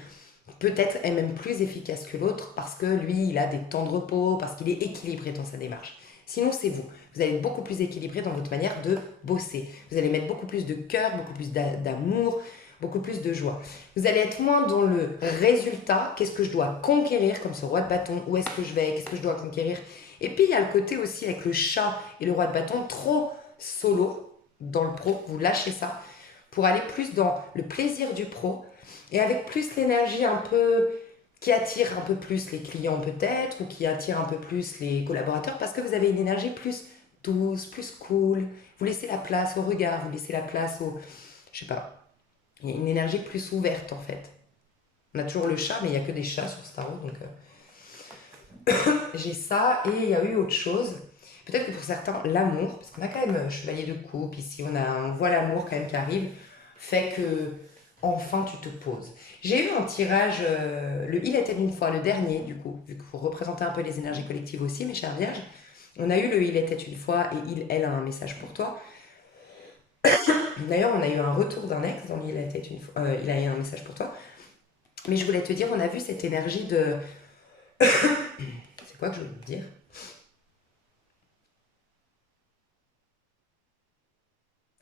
peut-être est même plus efficace que l'autre parce que lui, il a des temps de repos, parce qu'il est équilibré dans sa démarche. Sinon, c'est vous. Vous allez être beaucoup plus équilibré dans votre manière de bosser. Vous allez mettre beaucoup plus de cœur, beaucoup plus d'amour, beaucoup plus de joie. Vous allez être moins dans le résultat, qu'est-ce que je dois conquérir, comme ce roi de bâton, où est-ce que je vais, qu'est-ce que je dois conquérir. Et puis, il y a le côté aussi avec le chat et le roi de bâton, trop solo dans le pro, vous lâchez ça, pour aller plus dans le plaisir du pro, et avec plus l'énergie un peu qui attire un peu plus les clients peut-être, ou qui attire un peu plus les collaborateurs, parce que vous avez une énergie plus douce, plus cool, vous laissez la place au regard, vous laissez la place au... Je sais pas, il y a une énergie plus ouverte en fait. On a toujours le chat, mais il n'y a que des chats sur ce tarot, donc j'ai ça. Et il y a eu autre chose. Peut-être que pour certains, l'amour, parce qu'on a quand même chevalier de coupe ici, on voit l'amour quand même qui arrive, fait que enfin tu te poses. J'ai eu un tirage, Il était une fois, le dernier du coup, vu que vous représentez un peu les énergies collectives aussi, mes chères vierges. On a eu le Il était une fois et elle a un message pour toi. D'ailleurs, on a eu un retour d'un ex dans Il était une fois, il a eu un message pour toi. Mais je voulais te dire, on a vu cette énergie de. C'est quoi que je voulais te dire?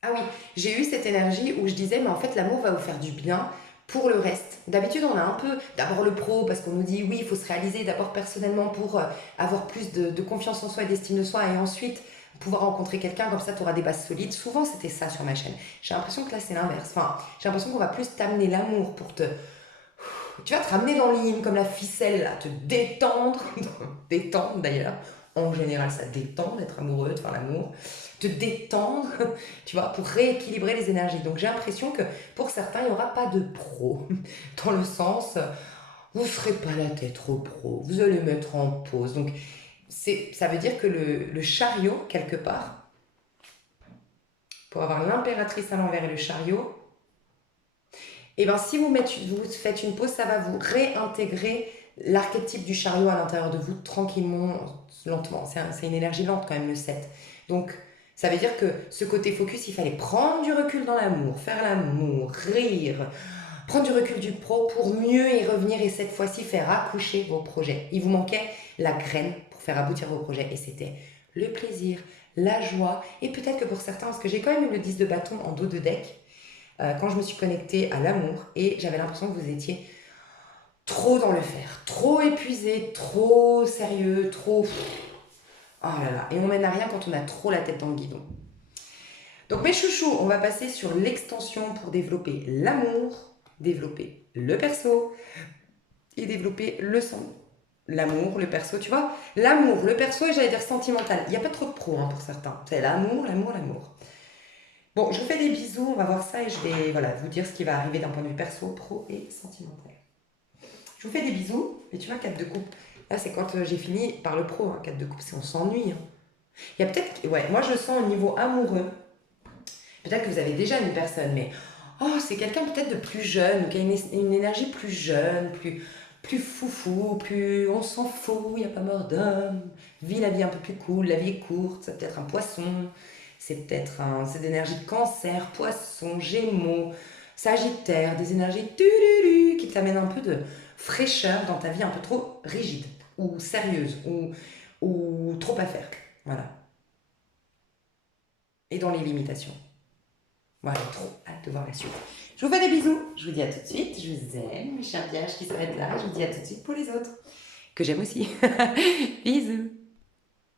Ah oui, j'ai eu cette énergie où je disais, mais en fait, l'amour va vous faire du bien pour le reste. D'habitude, on a un peu d'abord le pro, parce qu'on nous dit, oui, il faut se réaliser d'abord personnellement pour avoir plus de confiance en soi et d'estime de soi, et ensuite pouvoir rencontrer quelqu'un, comme ça, tu auras des bases solides. Souvent, c'était ça sur ma chaîne. J'ai l'impression que là, c'est l'inverse. Enfin, j'ai l'impression qu'on va plus t'amener l'amour pour te. Tu vas te ramener dans l'hymne comme la ficelle, là, te détendre, détendre d'ailleurs. En général, ça détend d'être amoureux, de faire l'amour, te détendre, tu vois, pour rééquilibrer les énergies. Donc j'ai l'impression que pour certains, il n'y aura pas de pro, dans le sens, vous ne ferez pas la tête au pro, vous allez mettre en pause. Donc ça veut dire que le chariot, quelque part, pour avoir l'impératrice à l'envers et le chariot, et bien si vous faites une pause, ça va vous réintégrer l'archétype du chariot à l'intérieur de vous tranquillement, lentement. C'est une énergie lente quand même le 7. Donc ça veut dire que ce côté focus, il fallait prendre du recul dans l'amour, faire l'amour, rire, prendre du recul du pro pour mieux y revenir et cette fois-ci faire accoucher vos projets. Il vous manquait la graine pour faire aboutir vos projets et c'était le plaisir, la joie et peut-être que pour certains, parce que j'ai quand même eu le 10 de bâton en dos de deck, quand je me suis connectée à l'amour et j'avais l'impression que vous étiez trop dans le faire, trop épuisé, trop sérieux, trop. Oh là là, et on mène à rien quand on a trop la tête dans le guidon. Donc mes chouchous, on va passer sur l'extension pour développer l'amour, développer le perso et développer l'amour, le perso, tu vois. L'amour, le perso et j'allais dire sentimental. Il n'y a pas trop de pro pour certains. C'est l'amour, l'amour, l'amour. Bon, je vous fais des bisous, on va voir ça et je vais vous dire ce qui va arriver d'un point de vue perso, pro et sentimental. Je vous fais des bisous et tu vois, 4 de coupe. Là, c'est quand j'ai fini par le pro, 4 de coupe, c'est on s'ennuie. Il y a peut-être, ouais, moi je sens au niveau amoureux, peut-être que vous avez déjà une personne, mais c'est quelqu'un peut-être de plus jeune, qui a une énergie plus jeune, plus foufou, plus on s'en fout, il n'y a pas mort d'homme, vit la vie un peu plus cool, la vie est courte, c'est peut-être un poisson, c'est peut-être c'est d'énergie de cancer, poisson, gémeaux, sagittaire, des énergies qui t'amènent un peu de fraîcheur dans ta vie un peu trop rigide, ou sérieuse, ou trop à faire, voilà, et dans les limitations. Voilà, trop hâte de voir la suite. Je vous fais des bisous. Je vous dis à tout de suite. Je vous aime, mes chers vierges qui s'arrêtent là. Je vous dis à tout de suite pour les autres. Que j'aime aussi. Bisous.